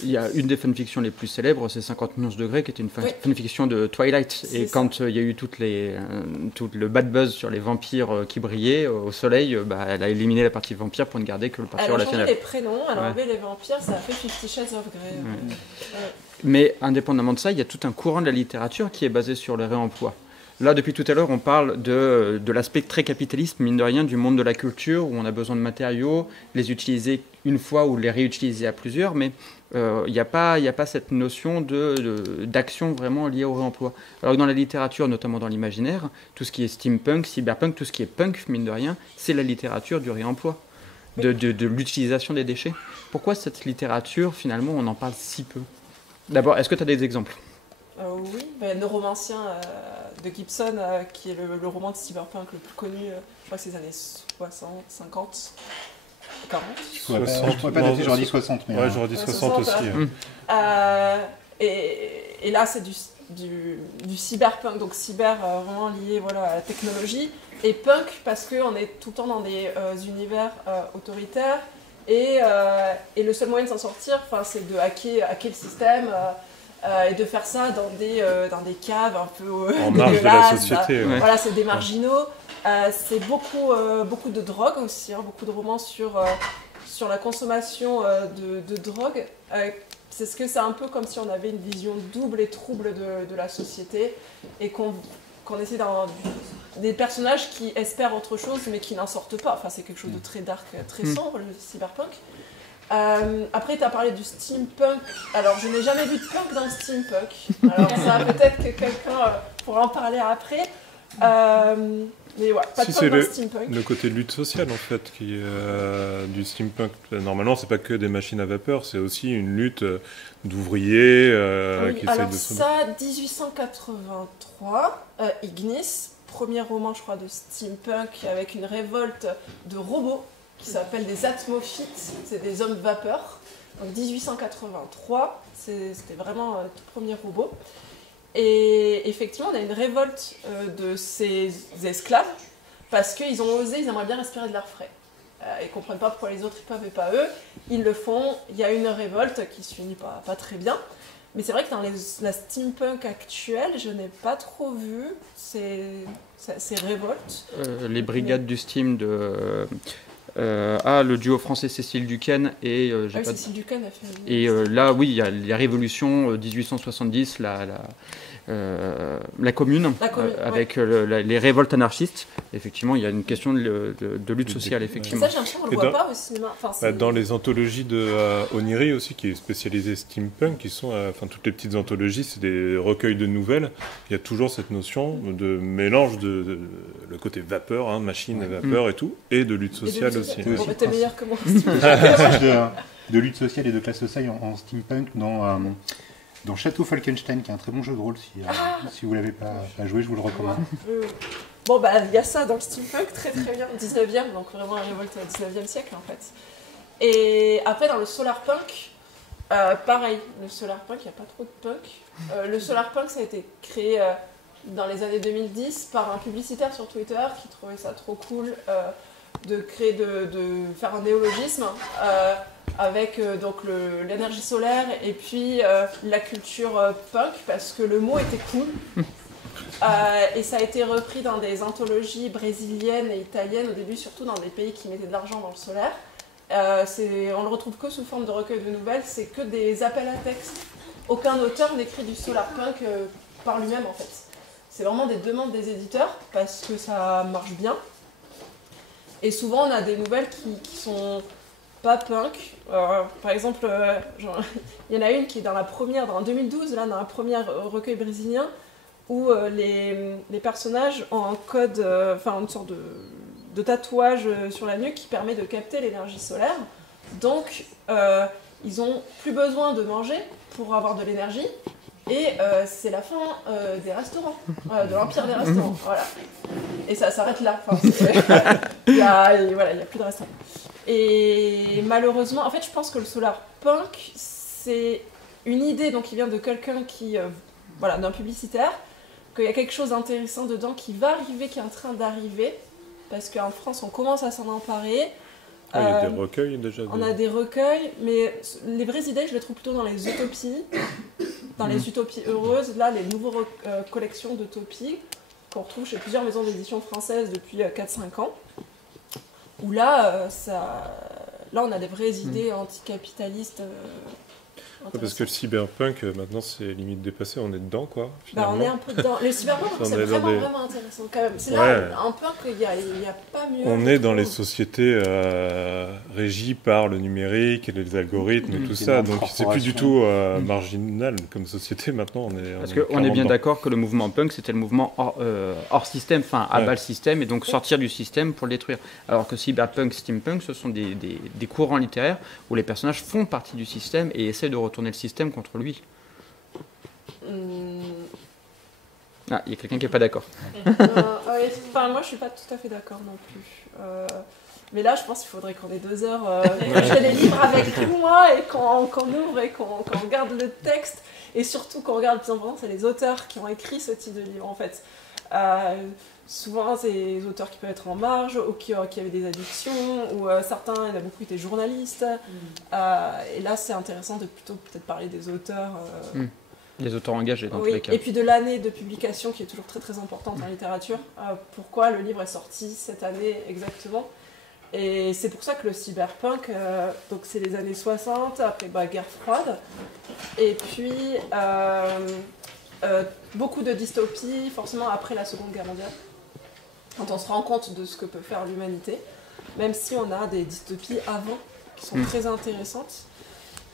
Il y a une des fanfictions les plus célèbres, c'est 51 degrés, qui était une fanfiction de Twilight. Et quand il y a eu tout le bad buzz sur les vampires qui brillaient au soleil, elle a éliminé la partie vampire pour ne garder que le parti relationnel. Elle a changé les prénoms, elle a enlevé les vampires, ça a fait 50 Shades of Grey. Mais indépendamment de ça, il y a tout un courant de la littérature qui est basé sur le réemploi. Là, depuis tout à l'heure, on parle de l'aspect très capitaliste, mine de rien, du monde de la culture, où on a besoin de matériaux, les utiliser une fois ou les réutiliser à plusieurs, mais il n'y a pas cette notion d'action vraiment liée au réemploi. Alors que dans la littérature, notamment dans l'imaginaire, tout ce qui est steampunk, cyberpunk, tout ce qui est punk, mine de rien, c'est la littérature du réemploi, de l'utilisation des déchets. Pourquoi cette littérature, finalement, on en parle si peu? D'abord, est-ce que tu as des exemples? Oui, Neuromancien de Gibson, qui est le roman de cyberpunk le plus connu, je crois que c'est les années 60, 50, 40. Je pourrais pas dater, j'aurais dit 60. Mais ouais, j'aurais dit 60 aussi. Et là, c'est du cyberpunk, donc cyber vraiment lié à la technologie, et punk parce qu'on est tout le temps dans des univers autoritaires, et le seul moyen de s'en sortir, c'est de hacker le système, et de faire ça dans des caves un peu en marge de la société. Ouais. Voilà, c'est des marginaux. C'est beaucoup de drogue aussi, beaucoup de romans sur la consommation de drogue. C'est un peu comme si on avait une vision double et trouble de la société, et qu'on essaie des personnages qui espèrent autre chose mais qui n'en sortent pas. Enfin, c'est quelque chose de très dark, très sombre, le cyberpunk. Après, tu as parlé du steampunk. Alors, je n'ai jamais vu de punk dans le steampunk. Alors, ça, peut-être que quelqu'un pourra en parler après. Mais ouais, pas de punk dans le steampunk. Le côté lutte sociale, en fait, du steampunk. Normalement, c'est pas que des machines à vapeur, c'est aussi une lutte d'ouvriers qui essaient de... Ça, 1883, Ignis, premier roman, je crois, de steampunk, avec une révolte de robots qui s'appelle des atmophytes, c'est des hommes vapeur. Donc 1883, c'était vraiment le tout premier robot. Et effectivement, on a une révolte de ces esclaves, parce qu'ils ont osé, ils aimeraient bien respirer de l'air frais. Ils ne comprennent pas pourquoi les autres ils peuvent et pas eux. Ils le font, il y a une révolte qui se finit pas très bien. Mais c'est vrai que dans la steampunk actuelle, je n'ai pas trop vu ces révoltes. Les brigades du steam de... le duo français Cécile Duquesne et Cécile Duquesne a fait là oui il y a les révolutions 1870 la commune, avec les révoltes anarchistes. Effectivement, il y a une question de lutte sociale, effectivement. Ça, on le voit pas au cinéma. Dans les anthologies de Oniri aussi, qui est spécialisée steampunk, qui sont, toutes les petites anthologies, c'est des recueils de nouvelles. Il y a toujours cette notion de mélange de le côté vapeur, machine à vapeur et tout, et de lutte sociale aussi. Bon, t'es meilleur que moi. de lutte sociale et de classe sociale en steampunk dans Château Falkenstein, qui est un très bon jeu de rôle. Si vous ne l'avez pas joué, je vous le recommande. Bon, il y a ça dans le steampunk, très très bien, 19e, donc vraiment la révolte du 19e siècle en fait. Et après, dans le solarpunk, pareil, le solarpunk, il n'y a pas trop de punk. Le solarpunk, ça a été créé dans les années 2010 par un publicitaire sur Twitter qui trouvait ça trop cool de faire un néologisme. Avec donc l'énergie solaire et puis la culture punk, parce que le mot était cool. Et ça a été repris dans des anthologies brésiliennes et italiennes au début, surtout dans des pays qui mettaient de l'argent dans le solaire. On le retrouve que sous forme de recueil de nouvelles, c'est que des appels à texte. Aucun auteur n'écrit du solarpunk par lui-même en fait. C'est vraiment des demandes des éditeurs parce que ça marche bien. Et souvent on a des nouvelles qui sont pas punk. Par exemple, il y en a une qui est en 2012, là, dans un premier recueil brésilien, où les personnages ont un code, une sorte de tatouage sur la nuque qui permet de capter l'énergie solaire. Donc, ils n'ont plus besoin de manger pour avoir de l'énergie. Et c'est la fin des restaurants, de l'empire des restaurants. Voilà. Et ça s'arrête là. Il n'y a plus de restaurants. Et malheureusement, en fait, je pense que le solarpunk, c'est une idée qui vient de quelqu'un d'un publicitaire, qu'il y a quelque chose d'intéressant dedans qui va arriver, qui est en train d'arriver, parce qu'en France, on commence à s'en emparer. Il y a des recueils déjà. On a des recueils, mais les vraies idées, je les trouve plutôt dans les utopies, dans les utopies heureuses. Là, les nouvelles collections d'utopies qu'on retrouve chez plusieurs maisons d'édition françaises depuis 4-5 ans. Où là, on a des vraies idées anticapitalistes. Parce que le cyberpunk, maintenant, c'est limite dépassé, on est dedans, quoi, finalement. On est un peu dedans. Le cyberpunk, On c'est est dans vraiment intéressant quand même. C'est Ouais. là un peu qu'il n'y a pas mieux. On je est dans trouve. les sociétés régies par le numérique et les algorithmes et tout Les ça, grandes donc c'est plus du tout corporations. marginal comme société maintenant. Parce on qu'on est clairement bien dedans. d'accord que le mouvement punk, c'était le mouvement hors système, enfin abat Ouais. le système et donc sortir du système pour le détruire. Alors que cyberpunk, steampunk, ce sont des courants littéraires où les personnages font partie du système et essaient de retourner le système contre lui. Hum, Ah, il y a quelqu'un qui n'est pas d'accord. ouais, enfin, moi, je suis pas tout à fait d'accord non plus. Mais là, je pense qu'il faudrait qu'on ait 2 heures, que j'ai les livres avec moi et qu'on ouvre et qu'on regarde le texte. Et surtout qu'on regarde, le plus important, c'est les auteurs qui ont écrit ce type de livre, en fait. Souvent, c'est des auteurs qui peuvent être en marge ou qui avaient des addictions, ou certains, il y en a beaucoup qui étaient journalistes. Et là, c'est intéressant de plutôt peut-être parler des auteurs. Les auteurs engagés dans tous Oui, les cas. et puis de l'année de publication qui est toujours très très importante en littérature. Pourquoi le livre est sorti cette année exactement? Et c'est pour ça que le cyberpunk, donc c'est les années 60, après guerre froide, et puis beaucoup de dystopies, forcément après la Seconde Guerre mondiale, quand on se rend compte de ce que peut faire l'humanité, même si on a des dystopies avant qui sont très intéressantes.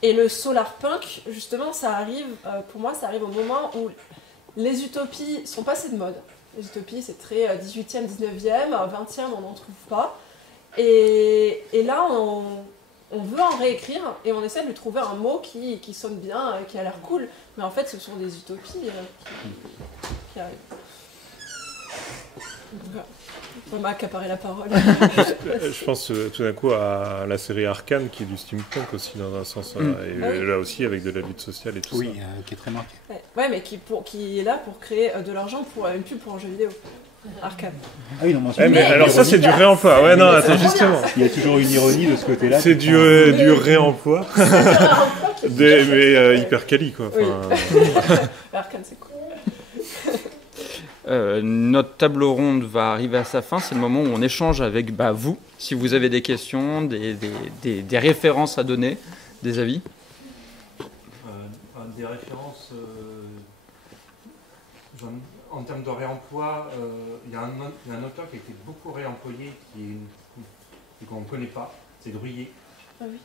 Et le solarpunk, justement, ça arrive, pour moi, ça arrive au moment où les utopies sont passées de mode. Les utopies, c'est très 18e, 19e, 20e, on n'en trouve pas. Et là, on veut en réécrire et on essaie de lui trouver un mot qui sonne bien, qui a l'air cool. Mais en fait, ce sont des utopies qui arrivent. Voilà. On m'a accaparé la parole. Je pense tout d'un coup à la série Arcane qui est du steampunk aussi dans un sens, et là aussi avec de la lutte sociale et tout Oui, ça. qui est très marqué. Ouais, mais qui est là pour créer de l'argent pour une pub pour un jeu vidéo. Arcane. Ah oui, non, Mais alors ça c'est du réemploi. Ouais, non, attends, trop bien, justement. il y a toujours une ironie de ce côté-là. C'est du réemploi, mais hyper quali quoi. Enfin, Arcane, c'est cool. Notre table ronde va arriver à sa fin. C'est le moment où on échange avec vous, si vous avez des questions, des références à donner, des avis. Des références en termes de réemploi, il y a un auteur qui a été beaucoup réemployé et qu'on ne connaît pas, c'est Druillet. Ah oui.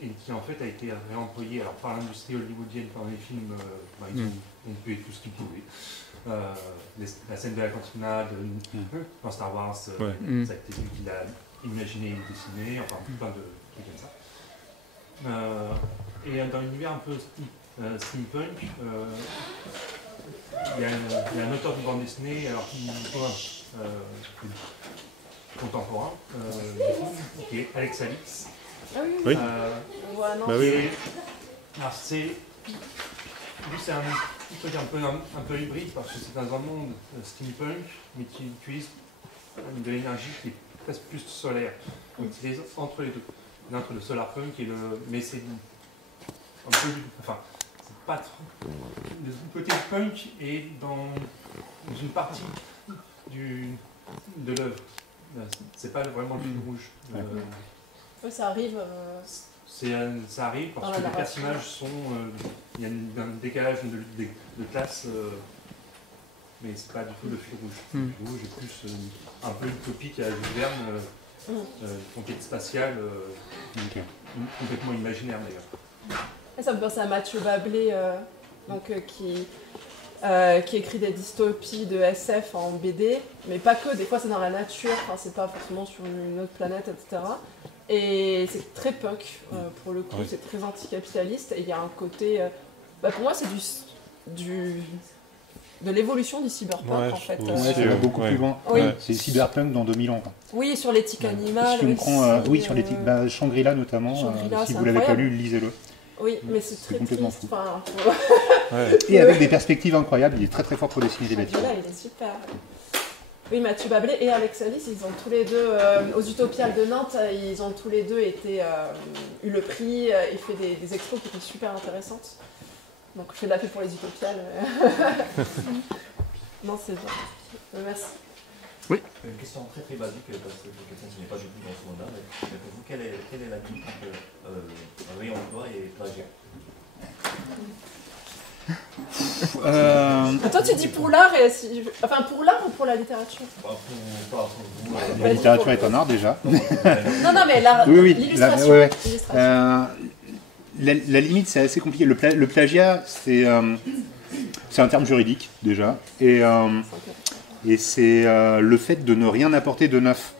Et qui en fait a été réemployé alors, par l'industrie hollywoodienne, par les films, ils ont tué tout ce qu'ils pouvaient. La scène de la cantina dans Star Wars, ça a été lui qui l'a imaginé et dessiné, enfin plein de trucs comme ça. Et dans l'univers un peu steampunk, il y a un auteur de bande dessinée alors, contemporain, qui est Alex Alix. Ah oui, Oui. Ouais, non, Bah oui. Alors lui c'est un truc un peu hybride parce que c'est dans un monde steampunk mais qui utilise de l'énergie qui est presque plus solaire. Donc il est entre les deux. Entre le solarpunk et mais c'est un peu, enfin c'est pas trop. Le côté punk est dans une partie de l'œuvre. C'est pas vraiment le fil rouge. Ouais, ça arrive. Ça arrive parce Dans que la les personnages sont. Il y a un décalage de classe, mais c'est pas du tout le fil rouge. Le fil rouge est plus un peu utopique à la Jules Verne, conquête spatiale, complètement imaginaire d'ailleurs. Et ça me pense à Mathieu Bablé, qui écrit des dystopies de SF en BD, mais pas que, des fois c'est dans la nature, c'est pas forcément sur une autre planète, etc. Et c'est très punk, pour le coup, c'est très anticapitaliste, et il y a un côté... pour moi, c'est de l'évolution du cyberpunk, en fait. Ça va beaucoup plus loin. Oui. C'est cyberpunk dans 2000 ans. Quoi. Oui, sur l'éthique animale. Si on prend, sur l'éthique, Shangri-La notamment, Shangri-La, si c'est vous l'avez pas incroyable. lu, lisez-le. Oui, mais c'est très complètement triste. fou. Enfin, Et avec des perspectives incroyables, il est très très fort pour dessiner des bâtiments. Shangri-La, il est super. Oui, Mathieu Bablé et Alex Alice, ils ont tous les deux, aux Utopiales de Nantes, ils ont tous les deux eu le prix et fait des expos qui étaient super intéressantes. Donc je fais de la pub pour les Utopiales. Non, c'est bien. Merci. Oui. Une question très très basique, parce que quelqu'un qui n'est pas juridique dans ce monde-là, mais pour vous, quelle est la limite entre réemploi et plagiat? Toi, tu dis pour l'art, enfin pour l'art ou pour la littérature? La littérature est un art déjà. Non, mais l'art, Oui, l'illustration. ouais. L'illustration. La limite, c'est assez compliqué. Le plagiat, c'est un terme juridique déjà. Et c'est le fait de ne rien apporter de neuf.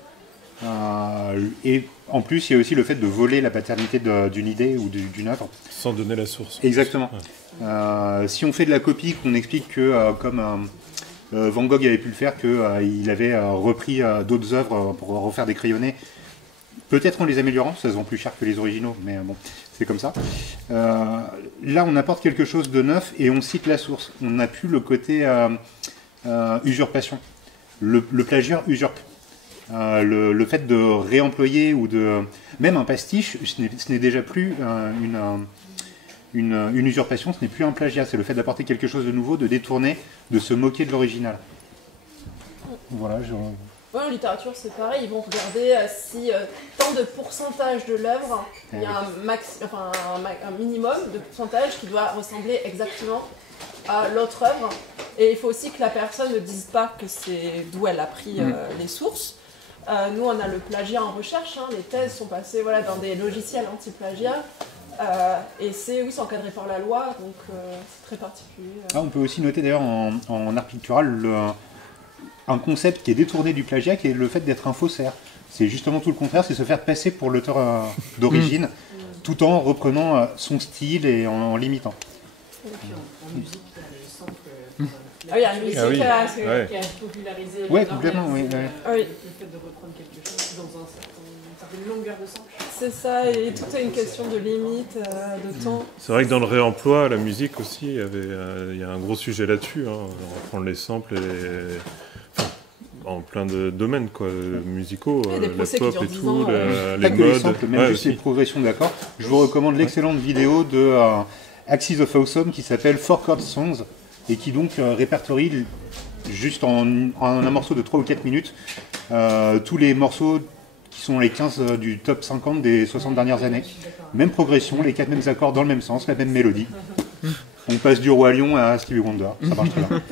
Et en plus, il y a aussi le fait de voler la paternité d'une idée ou d'une œuvre. Sans donner la source. Exactement. Ouais. Si on fait de la copie, qu'on explique que, comme Van Gogh avait pu le faire, qu'il avait repris d'autres œuvres pour refaire des crayonnés, peut-être en les améliorant, ça se vend plus cher que les originaux, mais bon, c'est comme ça. Là, on apporte quelque chose de neuf et on cite la source. On n'a plus le côté usurpation. Le plagiat usurpe. Le fait de réemployer ou de... Même un pastiche, ce n'est déjà plus une usurpation, ce n'est plus un plagiat. C'est le fait d'apporter quelque chose de nouveau, de détourner, de se moquer de l'original. Voilà, Ouais, en littérature, c'est pareil. Ils vont regarder si tant de pourcentage de l'œuvre, il y a un minimum de pourcentage qui doit ressembler exactement à l'autre œuvre. Et il faut aussi que la personne ne dise pas que c'est d'où elle a pris les sources. Nous, on a le plagiat en recherche. Hein. Les thèses sont passées dans des logiciels anti-plagiat. Et c'est encadré par la loi, donc c'est très particulier. On peut aussi noter d'ailleurs en art pictural un concept qui est détourné du plagiat, qui est le fait d'être un faussaire. C'est justement tout le contraire, c'est se faire passer pour l'auteur d'origine, tout en reprenant son style et en l'imitant. Et puis en musique, il y a le sample. Il y a une musique qui a popularisé. Oui, complètement, oui. Le fait de reprendre quelque chose dans une certaine longueur de sample. C'est ça, et tout est une question de limite, de temps. C'est vrai que dans le réemploi, la musique aussi, il y a un gros sujet là-dessus. Hein. Reprendre les samples en plein de domaines musicaux, la pop et tout, les modes. Les samples, même juste les progressions d'accords. Je vous recommande l'excellente vidéo de Axis of Awesome qui s'appelle 4 Chord Songs et qui donc répertorie juste en un morceau de 3 ou 4 minutes tous les morceaux qui sont les 15 du top 50 des 60 dernières années. Même progression, les 4 mêmes accords dans le même sens, la même mélodie. On passe du Roi Lion à Stevie Wonder, ça marche très bien.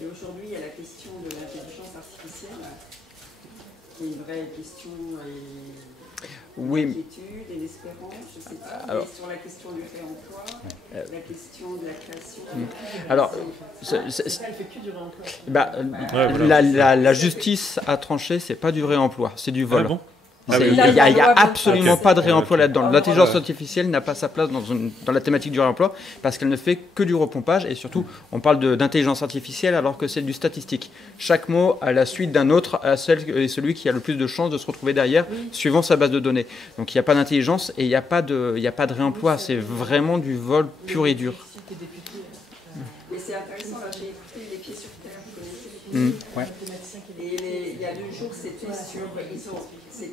Et aujourd'hui, il y a la question de l'intelligence artificielle, qui est une vraie question d'inquiétude et d'espérance, je ne sais pas. Alors, mais sur la question du réemploi, la question de la création. Alors, elle fait que du réemploi. La justice a tranché, c'est pas du réemploi, c'est du vol. Ah bon? Il n'y a absolument pas de réemploi là-dedans. L'intelligence artificielle n'a pas sa place dans la thématique du réemploi parce qu'elle ne fait que du repompage et surtout on parle d'intelligence artificielle alors que c'est du statistique. Chaque mot à la suite d'un autre à celui qui a le plus de chances de se retrouver derrière suivant sa base de données. Donc il n'y a pas d'intelligence et il n'y a pas de réemploi. C'est vraiment du vol pur et dur. Mais c'est intéressant, là j'ai écouté Les Pieds sur Terre, vous connaissez Ouais. Et il y a 2 jours, c'était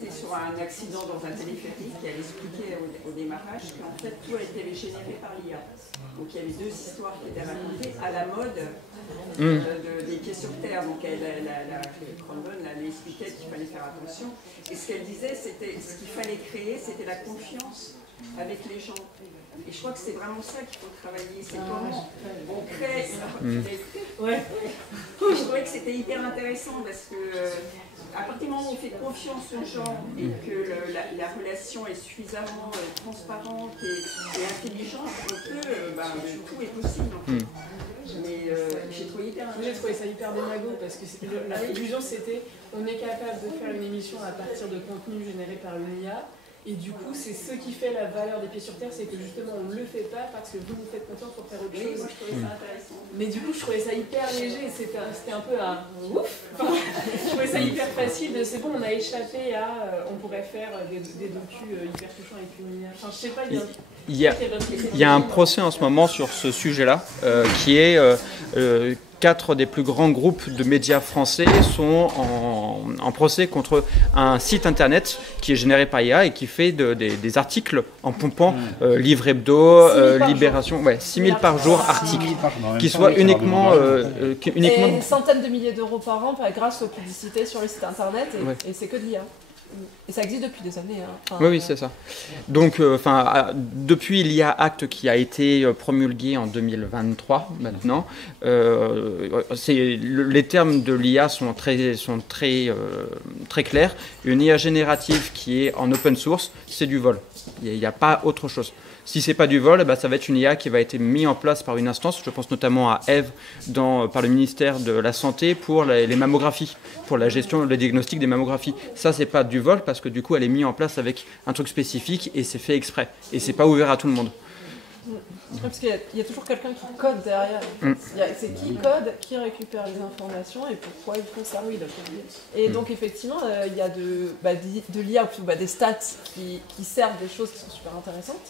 sur un accident dans un téléphérique qui avait expliqué au démarrage qu'en fait tout a été généré par l'IA. Donc il y avait 2 histoires qui étaient racontées à la mode des Pieds sur Terre. Donc la Crandon elle expliquait qu'il fallait faire attention. Et ce qu'elle disait, c'était ce qu'il fallait créer, c'était la confiance avec les gens. Et je crois que c'est vraiment ça qu'il faut travailler, c'est comment on crée... Je trouvais que c'était hyper intéressant parce que à partir du moment où on fait confiance aux gens et que la relation est suffisamment transparente et intelligente, on peut, tout est possible. En fait. Mais j'ai trouvé hyper intéressant. J'ai trouvé ça hyper démago parce que la conclusion c'était on est capable de faire une émission à partir de contenu généré par une IA. Et du coup, c'est ce qui fait la valeur des Pieds sur Terre, c'est que justement, on ne le fait pas parce que vous nous faites confiance pour faire autre chose. Moi, je trouvais ça intéressant. Mais du coup, je trouvais ça hyper léger, c'était un peu un ouf. Enfin, je trouvais ça hyper facile, c'est bon, on a échappé à, on pourrait faire des docus hyper touchants avec une lumière. Enfin, je sais pas, il y a un procès en ce moment sur ce sujet-là, qui est 4 des plus grands groupes de médias français sont en procès contre un site internet qui est généré par IA et qui fait des articles en pompant Livre Hebdo, Libération, 6000 par jour articles, qui soient uniquement... Et des centaines de milliers d'euros par an grâce aux publicités sur le site internet et c'est que de l'IA. Et ça existe depuis des années. Hein. Enfin, Oui, c'est ça. Donc, depuis l'IA Act qui a été promulgué en 2023, maintenant, les termes de l'IA sont très clairs. Une IA générative qui est en open source, c'est du vol. Il n'y a pas autre chose. Si ce n'est pas du vol, ça va être une IA qui va être mise en place par une instance. Je pense notamment à Eve par le ministère de la Santé pour les mammographies, pour la gestion, le diagnostic des mammographies. Ça, ce n'est pas du vol parce que du coup, elle est mise en place avec un truc spécifique et c'est fait exprès. Et ce n'est pas ouvert à tout le monde. Parce qu'il y a toujours quelqu'un qui code derrière. C'est qui code, qui récupère les informations et pourquoi ils font ça. Et donc effectivement, il y a de l'IA, ou plutôt des stats qui servent des choses qui sont super intéressantes.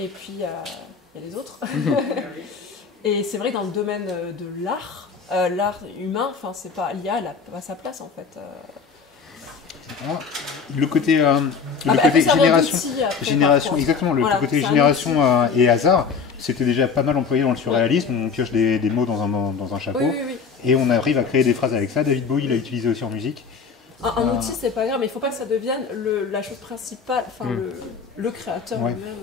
Et puis il y a les autres. Et c'est vrai que dans le domaine de l'art humain, c'est pas l'IA, elle n'a pas sa place en fait. Le côté génération, exactement, le côté génération et hasard, c'était déjà pas mal employé dans le surréalisme. On pioche des mots dans un chapeau et on arrive à créer des phrases avec ça. David Bowie l'a utilisé aussi en musique. Un outil, c'est pas grave, mais il faut pas que ça devienne la chose principale, le créateur lui-même.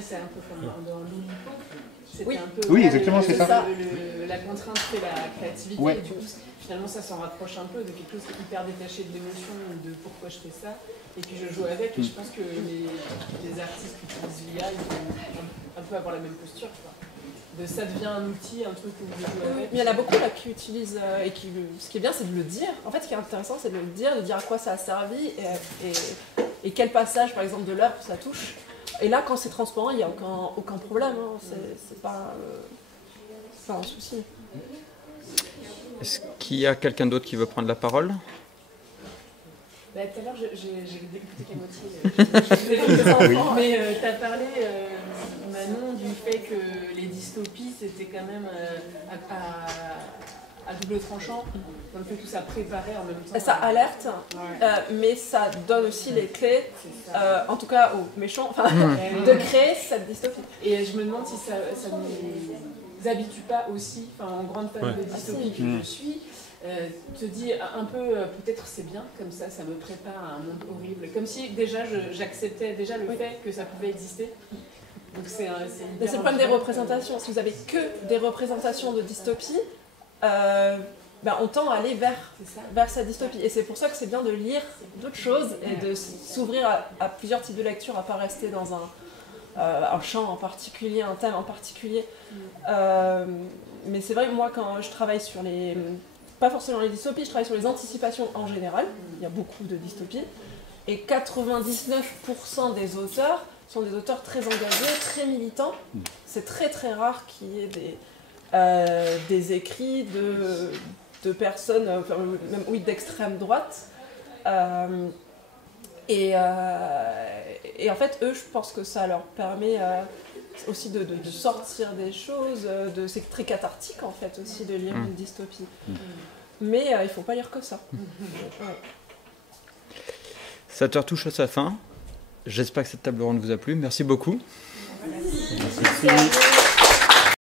C'est un peu comme dans Lilliput. Oui, exactement, c'est ça. La contrainte, c'est la créativité. Et du coup, finalement, ça s'en rapproche un peu de quelque chose qui est hyper détaché de l'émotion, de pourquoi je fais ça. Et puis je joue avec. Et je pense que les artistes qui utilisent l'IA, ils vont un peu avoir la même posture. Ça devient un outil, un truc où vous jouez avec. Mais il y en a beaucoup là qui utilisent, ce qui est bien, c'est de le dire. En fait, ce qui est intéressant, c'est de le dire, de dire à quoi ça a servi et quel passage, par exemple, de l'œuvre ça touche. Et là, quand c'est transparent, il n'y a aucun problème. Hein. C'est pas un souci. Est-ce qu'il y a quelqu'un d'autre qui veut prendre la parole ? Tout à l'heure, j'ai écouté qu'à moitié. Mais tu as parlé, Manon, du fait que les dystopies, c'était quand même à double tranchant, dans le fait que tout ça préparait en même temps. Ça alerte, mais ça donne aussi les clés, en tout cas aux méchants, de créer cette dystopie. Et je me demande si ça ne nous habitue pas aussi, en grande fan de dystopie que je suis, te dis un peu, peut-être c'est bien, comme ça me prépare à un monde horrible. Comme si déjà j'acceptais déjà le fait que ça pouvait exister. Donc c'est le problème des représentations. Si vous avez que des représentations de dystopie, on tend à aller vers cette dystopie. Et c'est pour ça que c'est bien de lire d'autres choses et de s'ouvrir à plusieurs types de lectures, à ne pas rester dans un champ en particulier, un thème en particulier. Mais c'est vrai que moi, quand je travaille sur pas forcément les dystopies, je travaille sur les anticipations en général. Il y a beaucoup de dystopies. Et 99% des auteurs sont des auteurs très engagés, très militants. C'est très très rare qu'il y ait des écrits de personnes, même d'extrême droite. Et en fait, eux, je pense que ça leur permet aussi de sortir des choses. C'est très cathartique, en fait, aussi, de lire une dystopie. Mais il ne faut pas lire que ça. Cette heure touche à sa fin. J'espère que cette table ronde vous a plu. Merci beaucoup. Merci.